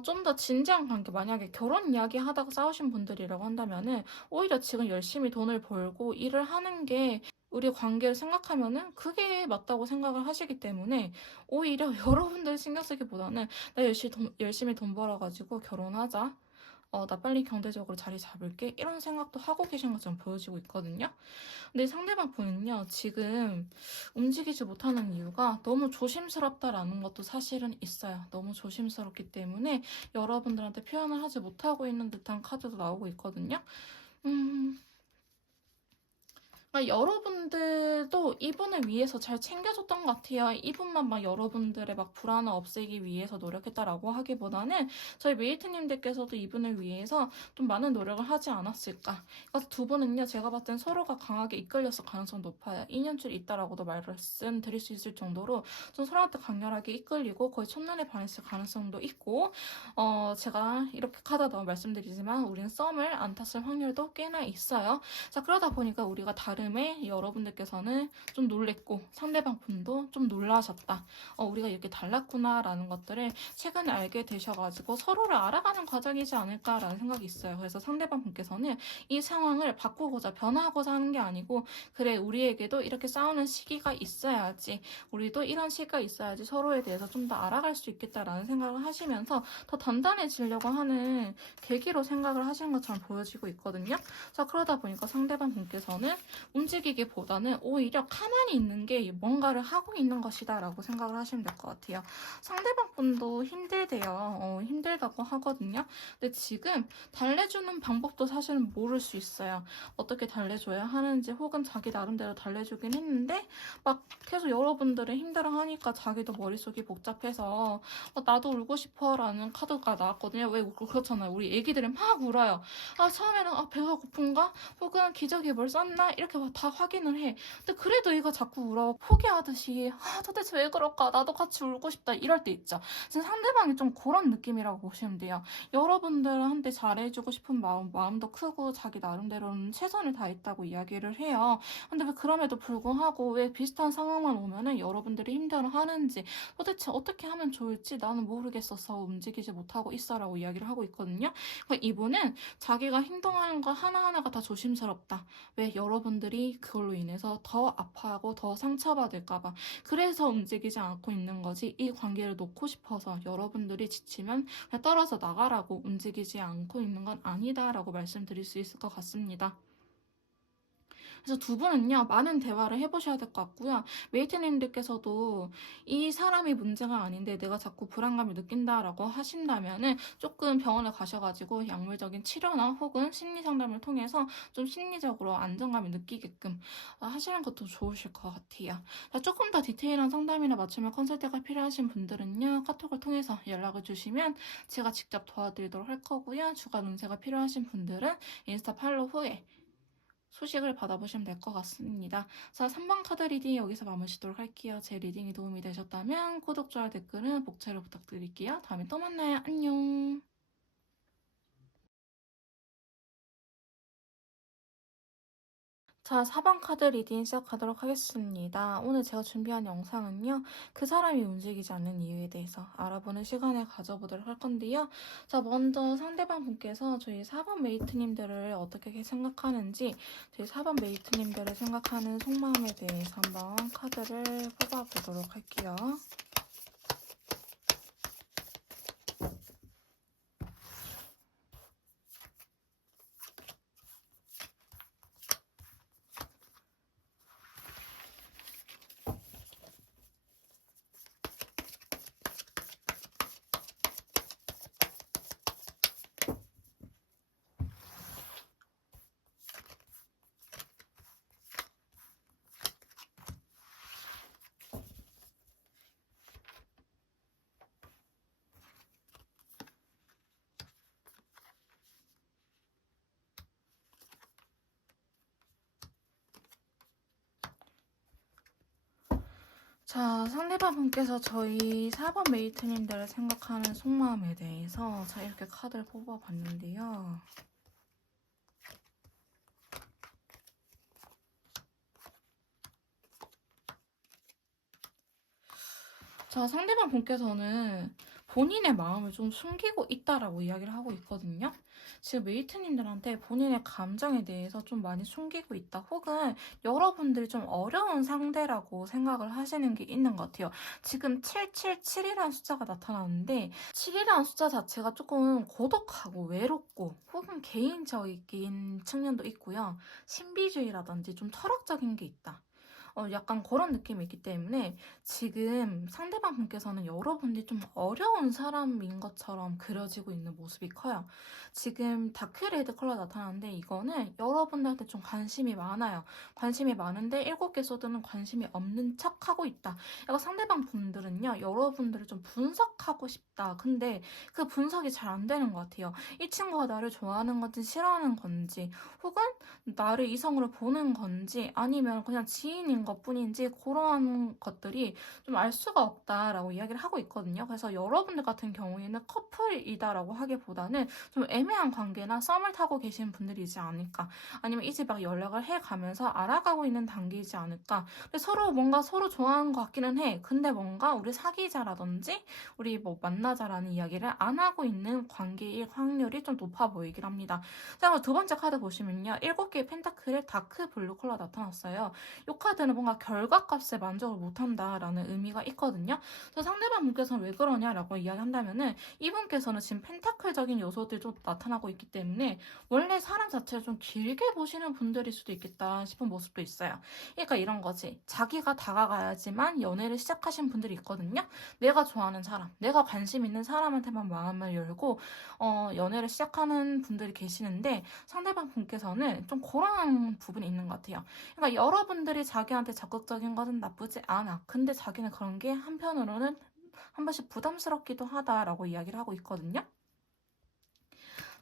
좀 더 진지한 관계, 만약에 결혼 이야기 하다가 싸우신 분들이라고 한다면은 오히려 지금 열심히 돈을 벌고 일을 하는 게 우리 관계를 생각하면은 그게 맞다고 생각을 하시기 때문에 오히려 여러분들 신경 쓰기보다는 나 열심히 돈 벌어가지고 결혼하자. 나 빨리 경제적으로 자리 잡을게. 이런 생각도 하고 계신 것처럼 보여지고 있거든요. 근데 상대방 분은요, 지금 움직이지 못하는 이유가 너무 조심스럽다라는 것도 사실은 있어요. 너무 조심스럽기 때문에 여러분들한테 표현을 하지 못하고 있는 듯한 카드도 나오고 있거든요. 여러분들도 이분을 위해서 잘 챙겨줬던 것 같아요. 이분만 막 여러분들의 막 불안을 없애기 위해서 노력했다라고 하기보다는 저희 메이트님들께서도 이분을 위해서 좀 많은 노력을 하지 않았을까. 그래서 두 분은요, 제가 봤을 땐 서로가 강하게 이끌렸을 가능성이 높아요. 인연줄이 있다라고도 말씀드릴 수 있을 정도로 좀 서로한테 강렬하게 이끌리고 거의 첫눈에 반했을 가능성도 있고, 제가 이렇게 카드도 말씀드리지만 우리는 썸을 안 탔을 확률도 꽤나 있어요. 자, 그러다 보니까 우리가 다름에 여러분들께서는 좀 놀랬고 상대방 분도 좀 놀라셨다. 우리가 이렇게 달랐구나라는 것들을 최근에 알게 되셔가지고 서로를 알아가는 과정이지 않을까라는 생각이 있어요. 그래서 상대방 분께서는 이 상황을 바꾸고자 변화하고자 하는 게 아니고, 그래, 우리에게도 이렇게 싸우는 시기가 있어야지, 우리도 이런 시기가 있어야지 서로에 대해서 좀 더 알아갈 수 있겠다라는 생각을 하시면서 더 단단해지려고 하는 계기로 생각을 하시는 것처럼 보여지고 있거든요. 자, 그러다 보니까 상대방 분께서는 움직이기보다는 오히려 가만히 있는 게 뭔가를 하고 있는 것이다 라고 생각을 하시면 될 것 같아요. 상대방 분도 힘들대요. 힘들다고 하거든요. 근데 지금 달래주는 방법도 사실은 모를 수 있어요. 어떻게 달래줘야 하는지 혹은 자기 나름대로 달래주긴 했는데 막 계속 여러분들은 힘들어하니까 자기도 머릿속이 복잡해서 나도 울고 싶어 라는 카드가 나왔거든요. 왜 그렇잖아요. 우리 애기들은 막 울어요. 처음에는 배가 고픈가? 혹은 기저귀에 뭘 썼나? 이렇게 다 확인을 해. 근데 그래도 얘가 자꾸 울어. 포기하듯이 도대체 왜 그럴까? 나도 같이 울고 싶다. 이럴 때 있죠. 지금 상대방이 좀 그런 느낌이라고 보시면 돼요. 여러분들한테 잘해주고 싶은 마음도 크고 자기 나름대로는 최선을 다했다고 이야기를 해요. 근데 왜 그럼에도 불구하고 왜 비슷한 상황만 오면은 여러분들이 힘들어하는지 도대체 어떻게 하면 좋을지 나는 모르겠어서 움직이지 못하고 있어라고 이야기를 하고 있거든요. 그러니까 이분은 자기가 행동하는 거 하나하나가 다 조심스럽다. 왜 여러분들이 그걸로 인해서 더 아파하고 더 상처받을까봐. 그래서 움직이지 않고 있는 거지. 이 관계를 놓고 싶어서 여러분들이 지치면 그냥 떨어져 나가라고 움직이지 않고 있는 건 아니다라고 말씀드릴 수 있을 것 같습니다. 그래서 두 분은요, 많은 대화를 해보셔야 될 것 같고요. 웨이트님들께서도 이 사람이 문제가 아닌데 내가 자꾸 불안감을 느낀다라고 하신다면은 조금 병원에 가셔가지고 약물적인 치료나 혹은 심리 상담을 통해서 좀 심리적으로 안정감을 느끼게끔 하시는 것도 좋으실 것 같아요. 자, 조금 더 디테일한 상담이나 맞춤형 컨설팅가 필요하신 분들은요, 카톡을 통해서 연락을 주시면 제가 직접 도와드리도록 할 거고요. 주간 운세가 필요하신 분들은 인스타 팔로우 후에 소식을 받아보시면 될 것 같습니다. 자, 3번 카드 리딩 여기서 마무리하도록 할게요. 제 리딩이 도움이 되셨다면 구독, 좋아요, 댓글은 복채로 부탁드릴게요. 다음에 또 만나요. 안녕. 자, 4번 카드 리딩 시작하도록 하겠습니다. 오늘 제가 준비한 영상은요, 그 사람이 움직이지 않는 이유에 대해서 알아보는 시간을 가져보도록 할 건데요. 자, 먼저 상대방 분께서 저희 4번 메이트님들을 어떻게 생각하는지, 저희 4번 메이트님들을 생각하는 속마음에 대해서 한번 카드를 뽑아보도록 할게요. 자, 상대방 분께서 저희 4번 메이트님들을 생각하는 속마음에 대해서 자, 이렇게 카드를 뽑아봤는데요. 자, 상대방 분께서는 본인의 마음을 좀 숨기고 있다라고 이야기를 하고 있거든요. 지금 메이트님들한테 본인의 감정에 대해서 좀 많이 숨기고 있다. 혹은 여러분들이 좀 어려운 상대라고 생각을 하시는 게 있는 것 같아요. 지금 777이라는 숫자가 나타나는데 7이라는 숫자 자체가 조금 고독하고 외롭고 혹은 개인적인 측면도 있고요. 신비주의라든지 좀 철학적인 게 있다. 약간 그런 느낌이 있기 때문에 지금 상대방 분께서는 여러분이 좀 어려운 사람인 것처럼 그려지고 있는 모습이 커요. 지금 다크레드 컬러 나타나는데 이거는 여러분들한테 좀 관심이 많아요. 관심이 많은데 7개 소드는 관심이 없는 척하고 있다. 약간 상대방 분들은요. 여러분들을 좀 분석하고 싶다. 근데 그 분석이 잘 안 되는 것 같아요. 이 친구가 나를 좋아하는 건지 싫어하는 건지 혹은 나를 이성으로 보는 건지 아니면 그냥 지인인 것 뿐인지 그런 것들이 좀 알 수가 없다라고 이야기를 하고 있거든요. 그래서 여러분들 같은 경우에는 커플이다라고 하기보다는 좀 애매한 관계나 썸을 타고 계신 분들이지 않을까, 아니면 이제 막 연락을 해가면서 알아가고 있는 단계이지 않을까. 근데 서로 뭔가 서로 좋아하는 것 같기는 해. 근데 뭔가 우리 사귀자라든지 우리 뭐 만나자라는 이야기를 안 하고 있는 관계일 확률이 좀 높아 보이긴 합니다. 자, 두 번째 카드 보시면요. 7개의 펜타클의 다크 블루 컬러 나타났어요. 이 카드는 뭔가 결과값에 만족을 못한다라는 의미가 있거든요. 그래서 상대방 분께서는 왜 그러냐라고 이야기한다면은 이분께서는 지금 펜타클적인 요소들이 좀 나타나고 있기 때문에 원래 사람 자체를 좀 길게 보시는 분들일 수도 있겠다 싶은 모습도 있어요. 그러니까 이런 거지. 자기가 다가가야지만 연애를 시작하신 분들이 있거든요. 내가 좋아하는 사람, 내가 관심 있는 사람한테만 마음을 열고 연애를 시작하는 분들이 계시는데 상대방 분께서는 좀 그런 부분이 있는 것 같아요. 그러니까 여러분들이 자기한테 적극적인 것은 나쁘지 않아. 근데 자기는 그런 게 한편으로는 한 번씩 부담스럽기도 하다라고 이야기를 하고 있거든요.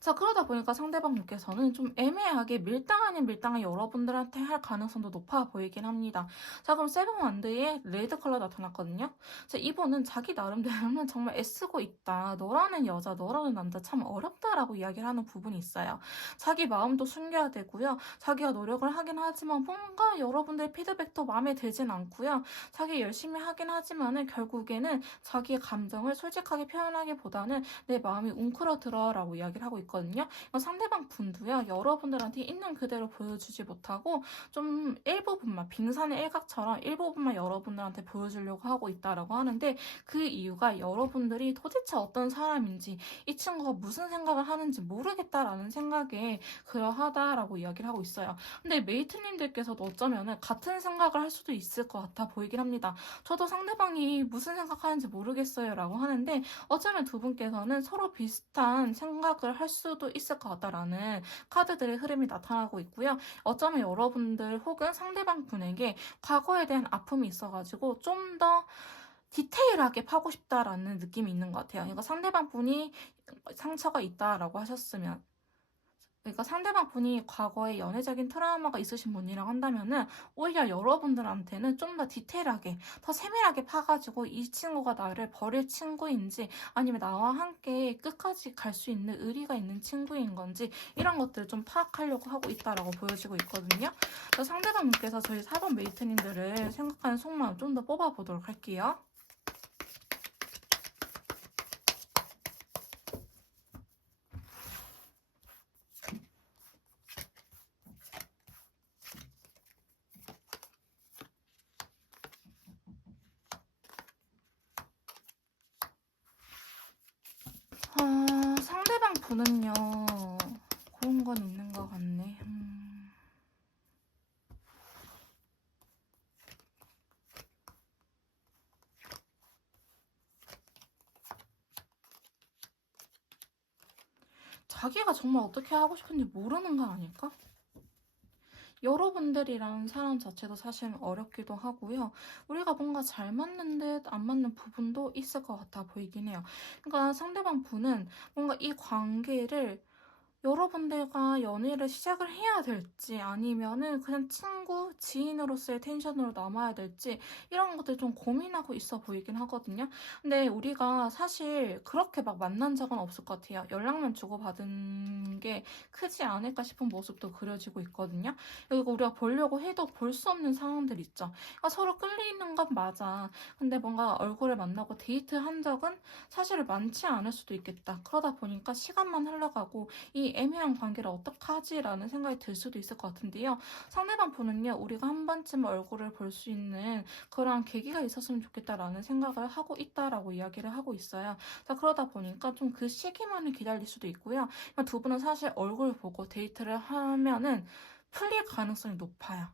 자, 그러다 보니까 상대방 분께서는 좀 애매하게 밀당 아닌 밀당을 여러분들한테 할 가능성도 높아 보이긴 합니다. 자, 그럼 세븐완드에 레드 컬러 나타났거든요. 자, 이분은 자기 나름대로는 정말 애쓰고 있다. 너라는 여자, 너라는 남자 참 어렵다라고 이야기를 하는 부분이 있어요. 자기 마음도 숨겨야 되고요. 자기가 노력을 하긴 하지만 뭔가 여러분들의 피드백도 마음에 들진 않고요. 자기 열심히 하긴 하지만은 결국에는 자기의 감정을 솔직하게 표현하기보다는 내 마음이 웅크러들어라고 이야기를 하고 있거든요. 상대방 분도요, 여러분들한테 있는 그대로 보여주지 못하고 좀 일부분만, 빙산의 일각처럼 일부분만 여러분들한테 보여주려고 하고 있다라고 하는데 그 이유가 여러분들이 도대체 어떤 사람인지 이 친구가 무슨 생각을 하는지 모르겠다라는 생각에 그러하다라고 이야기를 하고 있어요. 근데 메이트님들께서도 어쩌면은 같은 생각을 할 수도 있을 것 같아 보이긴 합니다. 저도 상대방이 무슨 생각하는지 모르겠어요 라고 하는데 어쩌면 두 분께서는 서로 비슷한 생각을 할 수도 있을 것 같다라는 카드들의 흐름이 나타나고 있고요. 어쩌면 여러분들 혹은 상대방 분에게 과거에 대한 아픔이 있어가지고 좀 더 디테일하게 파고 싶다라는 느낌이 있는 것 같아요. 그러니까 상대방 분이 상처가 있다라고 하셨으면 그러니까 상대방 분이 과거에 연애적인 트라우마가 있으신 분이라고 한다면은 오히려 여러분들한테는 좀 더 디테일하게, 더 세밀하게 파가지고 이 친구가 나를 버릴 친구인지 아니면 나와 함께 끝까지 갈 수 있는 의리가 있는 친구인 건지 이런 것들을 좀 파악하려고 하고 있다라고 보여지고 있거든요. 그래서 상대방 분께서 저희 4번 메이트님들을 생각하는 속마음 좀 더 뽑아보도록 할게요. 상대방 분은요, 그런 건 있는 것 같네. 자기가 정말 어떻게 하고 싶은지 모르는 거 아닐까? 여러분들이라는 사람 자체도 사실 어렵기도 하고요. 우리가 뭔가 잘 맞는 듯 안 맞는 부분도 있을 것 같아 보이긴 해요. 그러니까 상대방 분은 뭔가 이 관계를 여러분들과 연애를 시작을 해야 될지 아니면은 그냥 친구, 지인으로서의 텐션으로 남아야 될지 이런 것들 좀 고민하고 있어 보이긴 하거든요. 근데 우리가 사실 그렇게 막 만난 적은 없을 것 같아요. 연락만 주고받은 게 크지 않을까 싶은 모습도 그려지고 있거든요. 그리고 우리가 보려고 해도 볼 수 없는 상황들 있죠. 그러니까 서로 끌리는 건 맞아. 근데 뭔가 얼굴을 만나고 데이트한 적은 사실 많지 않을 수도 있겠다. 그러다 보니까 시간만 흘러가고 이 애매한 관계를 어떡하지라는 생각이 들 수도 있을 것 같은데요. 상대방 분은요, 우리가 한 번쯤 얼굴을 볼 수 있는 그런 계기가 있었으면 좋겠다라는 생각을 하고 있다라고 이야기를 하고 있어요. 자, 그러다 보니까 좀 그 시기만을 기다릴 수도 있고요. 두 분은 사실 얼굴 보고 데이트를 하면은 풀릴 가능성이 높아요.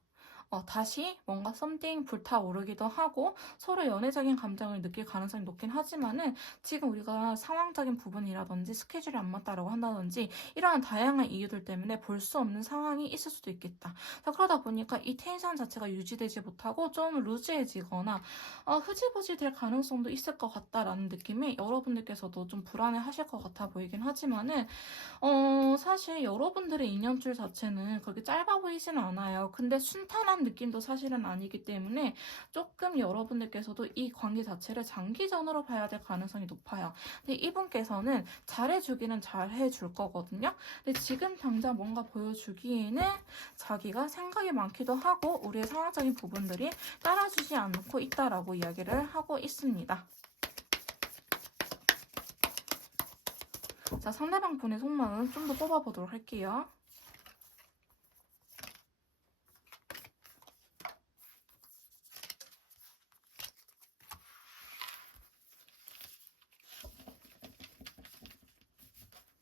다시 뭔가 썸띵 불타오르기도 하고 서로 연애적인 감정을 느낄 가능성이 높긴 하지만은 지금 우리가 상황적인 부분이라든지 스케줄이 안 맞다라고 한다든지 이러한 다양한 이유들 때문에 볼 수 없는 상황이 있을 수도 있겠다. 자, 그러다 보니까 이 텐션 자체가 유지되지 못하고 좀 루즈해지거나 흐지부지 될 가능성도 있을 것 같다라는 느낌이 여러분들께서도 좀 불안해 하실 것 같아 보이긴 하지만은 사실 여러분들의 인연줄 자체는 그렇게 짧아 보이지는 않아요. 근데 순탄한 느낌도 사실은 아니기 때문에 조금 여러분들께서도 이 관계 자체를 장기전으로 봐야 될 가능성이 높아요. 근데 이분께서는 잘해주기는 잘해줄 거거든요. 근데 지금 당장 뭔가 보여주기에는 자기가 생각이 많기도 하고 우리의 상황적인 부분들이 따라주지 않고 있다라고 이야기를 하고 있습니다. 자, 상대방 분의 속마음 좀 더 뽑아보도록 할게요.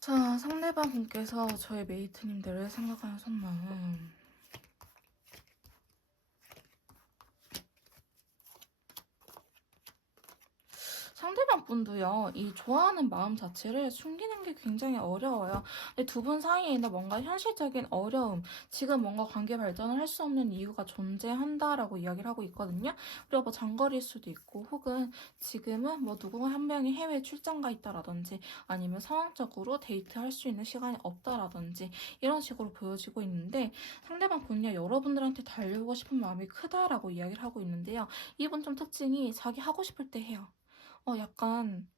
자, 상대방 분께서 저의 메이트님들을 생각하는 속마음. 상대방 분도요, 이 좋아하는 마음 자체를 숨기는 게 굉장히 어려워요. 두 분 사이에는 뭔가 현실적인 어려움, 지금 뭔가 관계 발전을 할 수 없는 이유가 존재한다라고 이야기를 하고 있거든요. 그리고 뭐 장거리일 수도 있고, 혹은 지금은 뭐 누군가 한 명이 해외 출장 가 있다라든지, 아니면 상황적으로 데이트할 수 있는 시간이 없다라든지, 이런 식으로 보여지고 있는데, 상대방 분이 여러분들한테 달려오고 싶은 마음이 크다라고 이야기를 하고 있는데요. 이분 좀 특징이 자기 하고 싶을 때 해요. 약간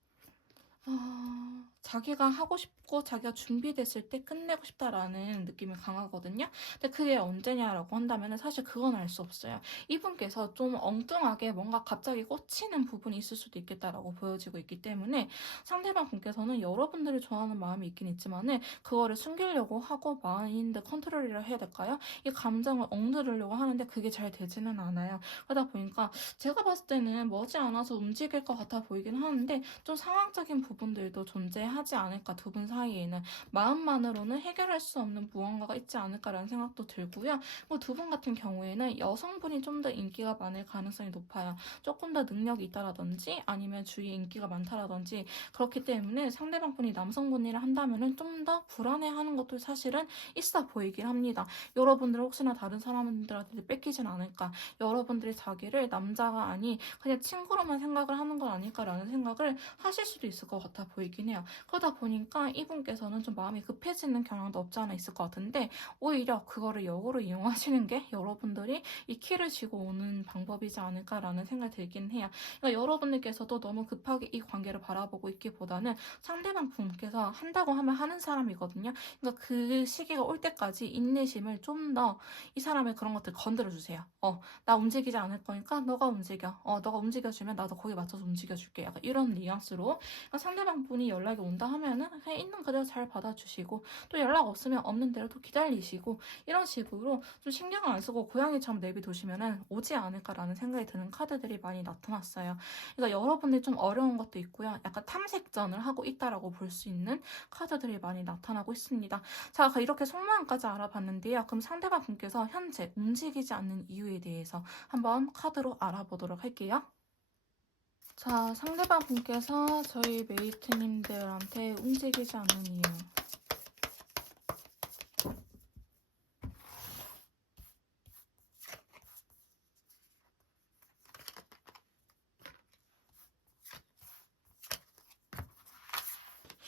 자기가 하고 싶고 자기가 준비됐을 때 끝내고 싶다라는 느낌이 강하거든요. 근데 그게 언제냐라고 한다면 사실 그건 알 수 없어요. 이분께서 좀 엉뚱하게 뭔가 갑자기 꽂히는 부분이 있을 수도 있겠다라고 보여지고 있기 때문에 상대방 분께서는 여러분들을 좋아하는 마음이 있긴 있지만은 그거를 숨기려고 하고 마인드 컨트롤이라 해야 될까요? 이 감정을 억누르려고 하는데 그게 잘 되지는 않아요. 그러다 보니까 제가 봤을 때는 머지않아서 움직일 것 같아 보이긴 하는데 좀 상황적인 부분들도 존재하지 않을까, 두 분 사이에는 마음만으로는 해결할 수 없는 무언가가 있지 않을까라는 생각도 들고요. 뭐 두 분 같은 경우에는 여성분이 좀 더 인기가 많을 가능성이 높아요. 조금 더 능력이 있다라든지 아니면 주위에 인기가 많다라든지 그렇기 때문에 상대방 분이 남성분이라 한다면은 좀 더 불안해하는 것도 사실은 있어 보이긴 합니다. 여러분들 혹시나 다른 사람들한테 뺏기진 않을까, 여러분들이 자기를 남자가 아니 그냥 친구로만 생각을 하는 건 아닐까라는 생각을 하실 수도 있을 것 같아 보이긴 해요. 그러다 보니까 이분께서는 좀 마음이 급해지는 경향도 없지 않아 있을 것 같은데, 오히려 그거를 역으로 이용하시는 게 여러분들이 이 키를 쥐고 오는 방법이지 않을까라는 생각이 들긴 해요. 그러니까 여러분들께서도 너무 급하게 이 관계를 바라보고 있기보다는 상대방 분께서 한다고 하면 하는 사람이거든요. 그러니까 그 시기가 올 때까지 인내심을 좀 더 이 사람의 그런 것들 건드려 주세요. 나 움직이지 않을 거니까 너가 움직여. 너가 움직여주면 나도 거기에 맞춰서 움직여줄게. 약간 이런 뉘앙스로. 그러니까 상대방 분이 연락이 온다 하면은 그냥 있는 그대로 잘 받아주시고, 또 연락 없으면 없는 대로 또 기다리시고, 이런 식으로 좀 신경을 안 쓰고 고양이처럼 내비두시면은 오지 않을까라는 생각이 드는 카드들이 많이 나타났어요. 그러니까 여러분들이 좀 어려운 것도 있고요. 약간 탐색전을 하고 있다라고 볼 수 있는 카드들이 많이 나타나고 있습니다. 자, 이렇게 속마음까지 알아봤는데요. 그럼 상대방 분께서 현재 움직이지 않는 이유에 대해서 한번 카드로 알아보도록 할게요. 자, 상대방 분께서 저희 메이트님들한테 움직이지 않는 이유.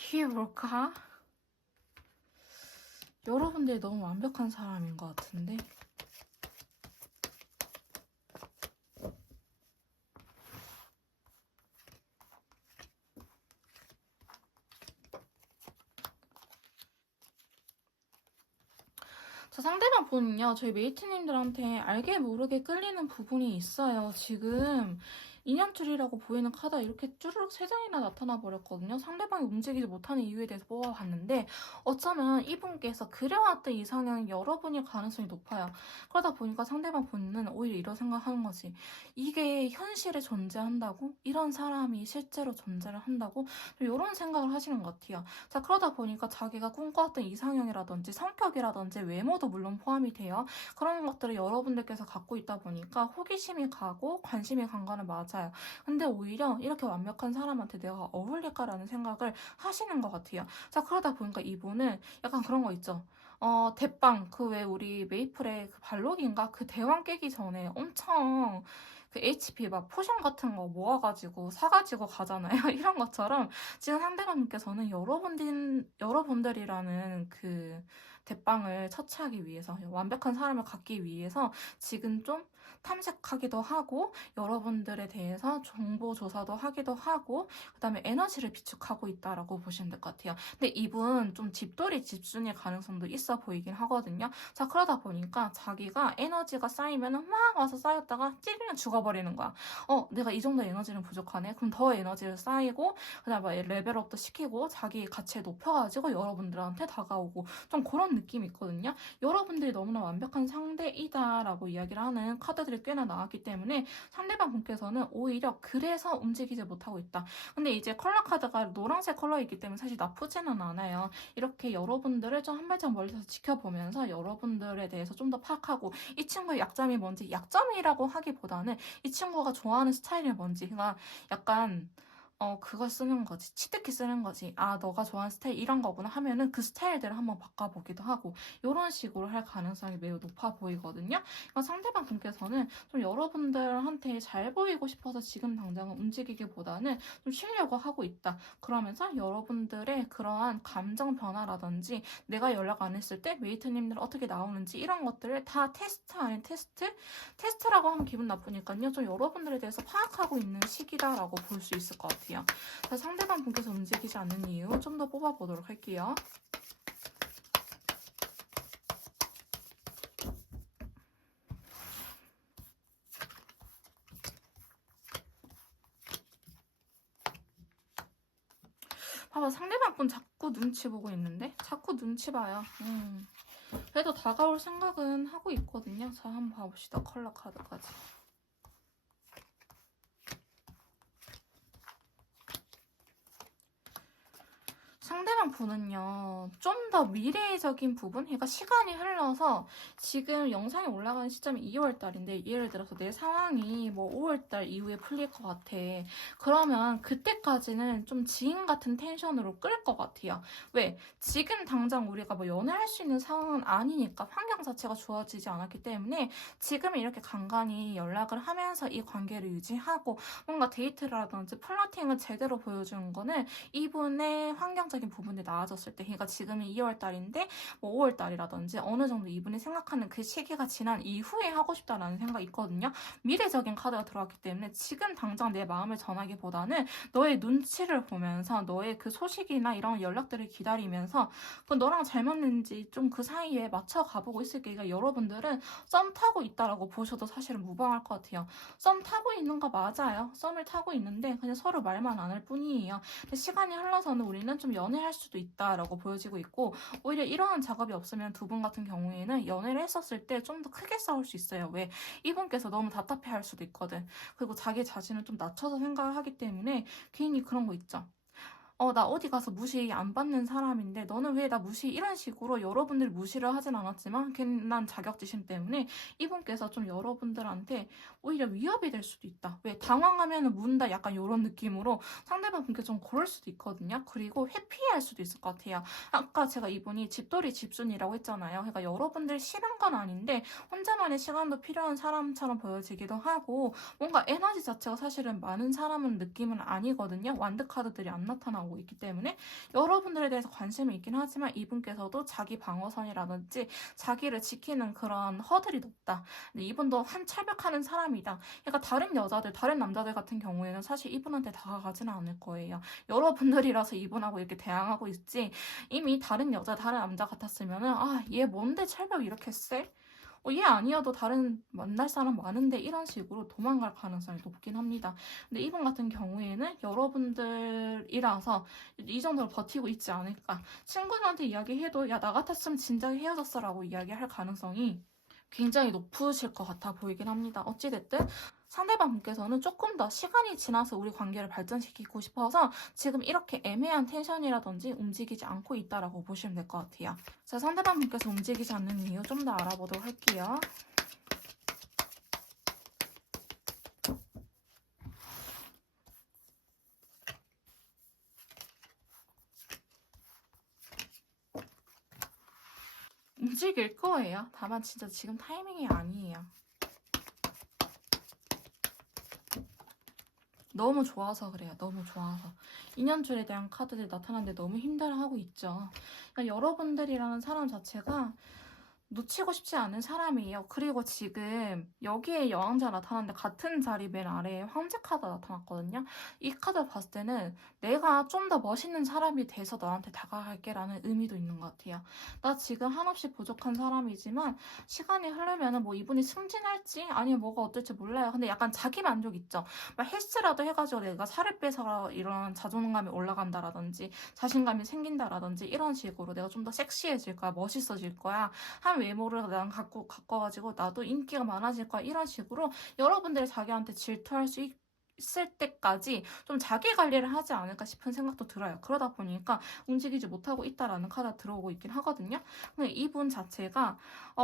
이게 뭘까? 여러분들이 너무 완벽한 사람인 것 같은데. 자, 상대방 분은요, 저희 메이트님들한테 알게 모르게 끌리는 부분이 있어요. 지금 인연줄이라고 보이는 카드가 이렇게 쭈르륵 3장이나 나타나 버렸거든요. 상대방이 움직이지 못하는 이유에 대해서 뽑아봤는데, 어쩌면 이분께서 그려왔던 이상형이 여러분일 가능성이 높아요. 그러다 보니까 상대방 분은 오히려 이런 생각하는 거지. 이게 현실에 존재한다고? 이런 사람이 실제로 존재를 한다고? 이런 생각을 하시는 것 같아요. 자, 그러다 보니까 자기가 꿈꿔왔던 이상형이라든지 성격이라든지 외모도 물론 포함이 돼요. 그런 것들을 여러분들께서 갖고 있다 보니까 호기심이 가고 관심이 간 거는 맞아요. 근데 오히려 이렇게 완벽한 사람한테 내가 어울릴까라는 생각을 하시는 것 같아요. 자, 그러다 보니까 이분은 약간 그런 거 있죠. 대빵, 그 왜 우리 메이플의 그 발록인가? 그 대왕 깨기 전에 엄청 그 HP 막 포션 같은 거 모아가지고 사가지고 가잖아요. 이런 것처럼 지금 상대방님께서는 여러분들이라는 그 대빵을 처치하기 위해서, 완벽한 사람을 갖기 위해서 지금 좀 탐색하기도 하고 여러분들에 대해서 정보 조사도 하기도 하고 그다음에 에너지를 비축하고 있다라고 보시면 될 것 같아요. 근데 이분 좀 집돌이 집순일 가능성도 있어 보이긴 하거든요. 자, 그러다 보니까 자기가 에너지가 쌓이면은 막 와서 쌓였다가 찌르면 죽어버려. 죽어버리는 거야. 내가 이 정도 에너지는 부족하네. 그럼 더 에너지를 쌓이고 그다음에 막 레벨업도 시키고 자기 가치를 높여가지고 여러분들한테 다가오고 좀 그런 느낌이 있거든요. 여러분들이 너무나 완벽한 상대이다라고 이야기를 하는 카드들이 꽤나 나왔기 때문에 상대방 분께서는 오히려 그래서 움직이지 못하고 있다. 근데 이제 컬러 카드가 노란색 컬러이기 때문에 사실 나쁘지는 않아요. 이렇게 여러분들을 좀 한 발짝 멀리서 지켜보면서 여러분들에 대해서 좀 더 파악하고 이 친구의 약점이 뭔지, 약점이라고 하기보다는 이 친구가 좋아하는 스타일이 뭔지, 그러니까 약간 그걸 쓰는 거지. 치트키 쓰는 거지. 아, 너가 좋아하는 스타일 이런 거구나 하면은 그 스타일대로 한번 바꿔보기도 하고, 이런 식으로 할 가능성이 매우 높아 보이거든요. 그러니까 상대방 분께서는 좀 여러분들한테 잘 보이고 싶어서 지금 당장은 움직이기보다는 좀 쉬려고 하고 있다. 그러면서 여러분들의 그러한 감정 변화라든지 내가 연락 안 했을 때 웨이트님들 어떻게 나오는지 이런 것들을 다 테스트 아닌 테스트? 테스트라고 하면 기분 나쁘니까요. 좀 여러분들에 대해서 파악하고 있는 시기다라고 볼 수 있을 것 같아요. 자, 상대방 분께서 움직이지 않는 이유 좀 더 뽑아보도록 할게요. 봐봐, 상대방 분 자꾸 눈치 보고 있는데? 자꾸 눈치 봐요. 그래도 다가올 생각은 하고 있거든요. 자, 한번 봐봅시다. 컬러 카드까지. 상대방 분은요, 좀 더 미래적인 부분? 그러니까 시간이 흘러서 지금 영상이 올라가는 시점이 2월달인데 예를 들어서 내 상황이 뭐 5월달 이후에 풀릴 것 같아. 그러면 그때까지는 좀 지인 같은 텐션으로 끌 것 같아요. 왜? 지금 당장 우리가 뭐 연애할 수 있는 상황은 아니니까 환경 자체가 좋아지지 않았기 때문에 지금 이렇게 간간히 연락을 하면서 이 관계를 유지하고 뭔가 데이트라든지 플러팅을 제대로 보여주는 거는 이분의 환경적인 부분이 나아졌을 때, 그러니까 지금이 2월달인데 뭐 5월달이라든지 어느 정도 이분이 생각하는 그 시기가 지난 이후에 하고 싶다라는 생각이 있거든요. 미래적인 카드가 들어왔기 때문에 지금 당장 내 마음을 전하기보다는 너의 눈치를 보면서 너의 그 소식이나 이런 연락들을 기다리면서 그 너랑 잘 맞는지 좀 그 사이에 맞춰 가보고 있을게. 그러니까 여러분들은 썸 타고 있다라고 보셔도 사실은 무방할 것 같아요. 썸 타고 있는 거 맞아요. 썸을 타고 있는데 그냥 서로 말만 안 할 뿐이에요. 근데 시간이 흘러서는 우리는 좀 연애할 수도 있다라고 보여지고 있고, 오히려 이러한 작업이 없으면 두 분 같은 경우에는 연애를 했었을 때 좀 더 크게 싸울 수 있어요. 왜? 이분께서 너무 답답해할 수도 있거든. 그리고 자기 자신을 좀 낮춰서 생각을 하기 때문에 괜히 그런 거 있죠. 나 어디 가서 무시 안 받는 사람인데 너는 왜 나 무시 이런 식으로 여러분들 무시를 하진 않았지만 괜한 자격지심 때문에 이분께서 좀 여러분들한테 오히려 위협이 될 수도 있다. 왜? 당황하면 문다 약간 이런 느낌으로 상대방 분께 좀 그럴 수도 있거든요. 그리고 회피할 수도 있을 것 같아요. 아까 제가 이분이 집돌이 집순이라고 했잖아요. 그러니까 여러분들 싫은 건 아닌데 혼자만의 시간도 필요한 사람처럼 보여지기도 하고 뭔가 에너지 자체가 사실은 많은 사람은 느낌은 아니거든요. 완드 카드들이 안 나타나고 있기 때문에 여러분들에 대해서 관심이 있긴 하지만 이분께서도 자기 방어선이라든지 자기를 지키는 그런 허들이 높다. 근데 이분도 한 철벽하는 사람이다. 그러니까 다른 여자들, 다른 남자들 같은 경우에는 사실 이분한테 다가가지는 않을 거예요. 여러분들이라서 이분하고 이렇게 대항하고 있지 이미 다른 여자, 다른 남자 같았으면은 얘 뭔데 철벽 이렇게 세? 얘 아니어도 다른 만날 사람 많은데 이런 식으로 도망갈 가능성이 높긴 합니다. 근데 이분 같은 경우에는 여러분들이라서 이 정도로 버티고 있지 않을까. 친구들한테 이야기해도 야, 나 같았으면 진작에 헤어졌어라고 이야기할 가능성이 굉장히 높으실 것 같아 보이긴 합니다. 어찌됐든 상대방 분께서는 조금 더 시간이 지나서 우리 관계를 발전시키고 싶어서 지금 이렇게 애매한 텐션이라든지 움직이지 않고 있다라고 보시면 될 것 같아요. 자, 상대방 분께서 움직이지 않는 이유 좀 더 알아보도록 할게요. 움직일 거예요. 다만 진짜 지금 타이밍이 아니에요. 너무 좋아서 그래요. 너무 좋아서. 인연줄에 대한 카드들이 나타나는데 너무 힘들어하고 있죠. 그러니까 여러분들이라는 사람 자체가 놓치고 싶지 않은 사람이에요. 그리고 지금 여기에 여왕자 나타났는데 같은 자리 맨 아래에 황제 카드 나타났거든요. 이 카드 봤을 때는 내가 좀 더 멋있는 사람이 돼서 너한테 다가갈게라는 의미도 있는 것 같아요. 나 지금 한없이 부족한 사람이지만 시간이 흐르면은 뭐 이분이 승진할지 아니면 뭐가 어떨지 몰라요. 근데 약간 자기 만족 있죠. 막 헬스라도 해가지고 내가 살을 빼서 이런 자존감이 올라간다라든지 자신감이 생긴다라든지 이런 식으로 내가 좀 더 섹시해질 거야, 멋있어질 거야. 한 외모를 난 가꿔가지고 나도 인기가 많아질 거야. 이런 식으로 여러분들이 자기한테 질투할 수 있을 때까지 좀 자기 관리를 하지 않을까 싶은 생각도 들어요. 그러다 보니까 움직이지 못하고 있다라는 카드가 들어오고 있긴 하거든요. 근데 이분 자체가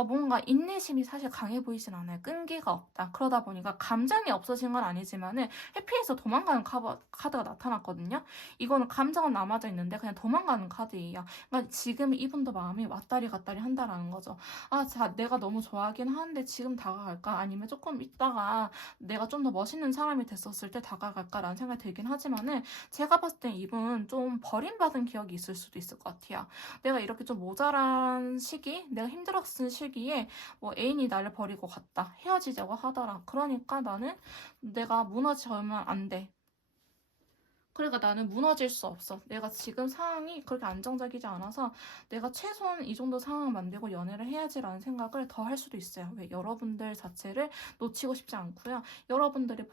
뭔가 인내심이 사실 강해 보이진 않아요. 끈기가 없다. 그러다 보니까 감정이 없어진 건 아니지만은 회피해서 도망가는 카드가 나타났거든요. 이거는 감정은 남아져 있는데 그냥 도망가는 카드예요. 그러니까 지금 이분도 마음이 왔다리 갔다리 한다라는 거죠. 아, 자, 내가 너무 좋아하긴 하는데 지금 다가갈까? 아니면 조금 있다가 내가 좀 더 멋있는 사람이 됐었을 때 다가갈까라는 생각이 들긴 하지만은 제가 봤을 땐 이분 좀 버림받은 기억이 있을 수도 있을 것 같아요. 내가 이렇게 좀 모자란 시기, 내가 힘들었을 시기에 뭐 애인이 나를 버리고 갔다. 헤어지자고 하더라. 그러니까 나는 내가 무너지면 안 돼. 그러니까 나는 무너질 수 없어. 내가 지금 상황이 그렇게 안정적이지 않아서 내가 최소한 이 정도 상황을 만들고 연애를 해야지라는 생각을 더 할 수도 있어요. 왜? 여러분들 자체를 놓치고 싶지 않고요. 여러분들이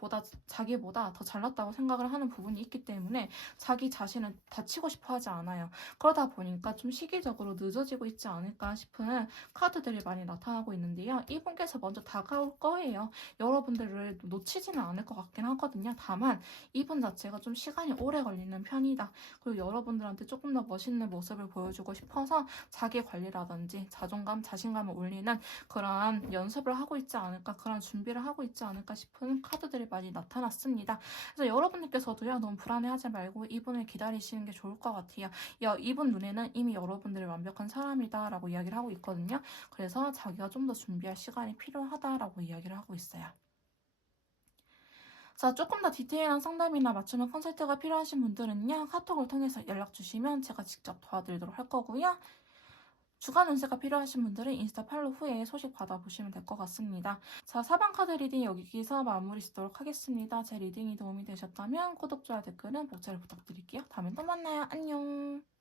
자기보다 더 잘났다고 생각을 하는 부분이 있기 때문에 자기 자신을 다치고 싶어 하지 않아요. 그러다 보니까 좀 시기적으로 늦어지고 있지 않을까 싶은 카드들이 많이 나타나고 있는데요. 이분께서 먼저 다가올 거예요. 여러분들을 놓치지는 않을 것 같긴 하거든요. 다만 이분 자체가 좀 시간이 오래 걸리는 편이다. 그리고 여러분들한테 조금 더 멋있는 모습을 보여주고 싶어서 자기 관리라든지 자존감, 자신감을 올리는 그러한 연습을 하고 있지 않을까, 그런 준비를 하고 있지 않을까 싶은 카드들이 많이 나타났습니다. 그래서 여러분들께서도요, 너무 불안해하지 말고 이분을 기다리시는 게 좋을 것 같아요. 이분 눈에는 이미 여러분들이 완벽한 사람이다라고 이야기를 하고 있거든요. 그래서 자기가 좀 더 준비할 시간이 필요하다라고 이야기를 하고 있어요. 자, 조금 더 디테일한 상담이나 맞춤형 컨설트가 필요하신 분들은요, 카톡을 통해서 연락 주시면 제가 직접 도와드리도록 할 거고요. 주간 운세가 필요하신 분들은 인스타 팔로우 후에 소식 받아보시면 될 것 같습니다. 자, 사방 카드 리딩 여기서 마무리 짓도록 하겠습니다. 제 리딩이 도움이 되셨다면 구독, 좋아요, 댓글은 복제를 부탁드릴게요. 다음에 또 만나요. 안녕.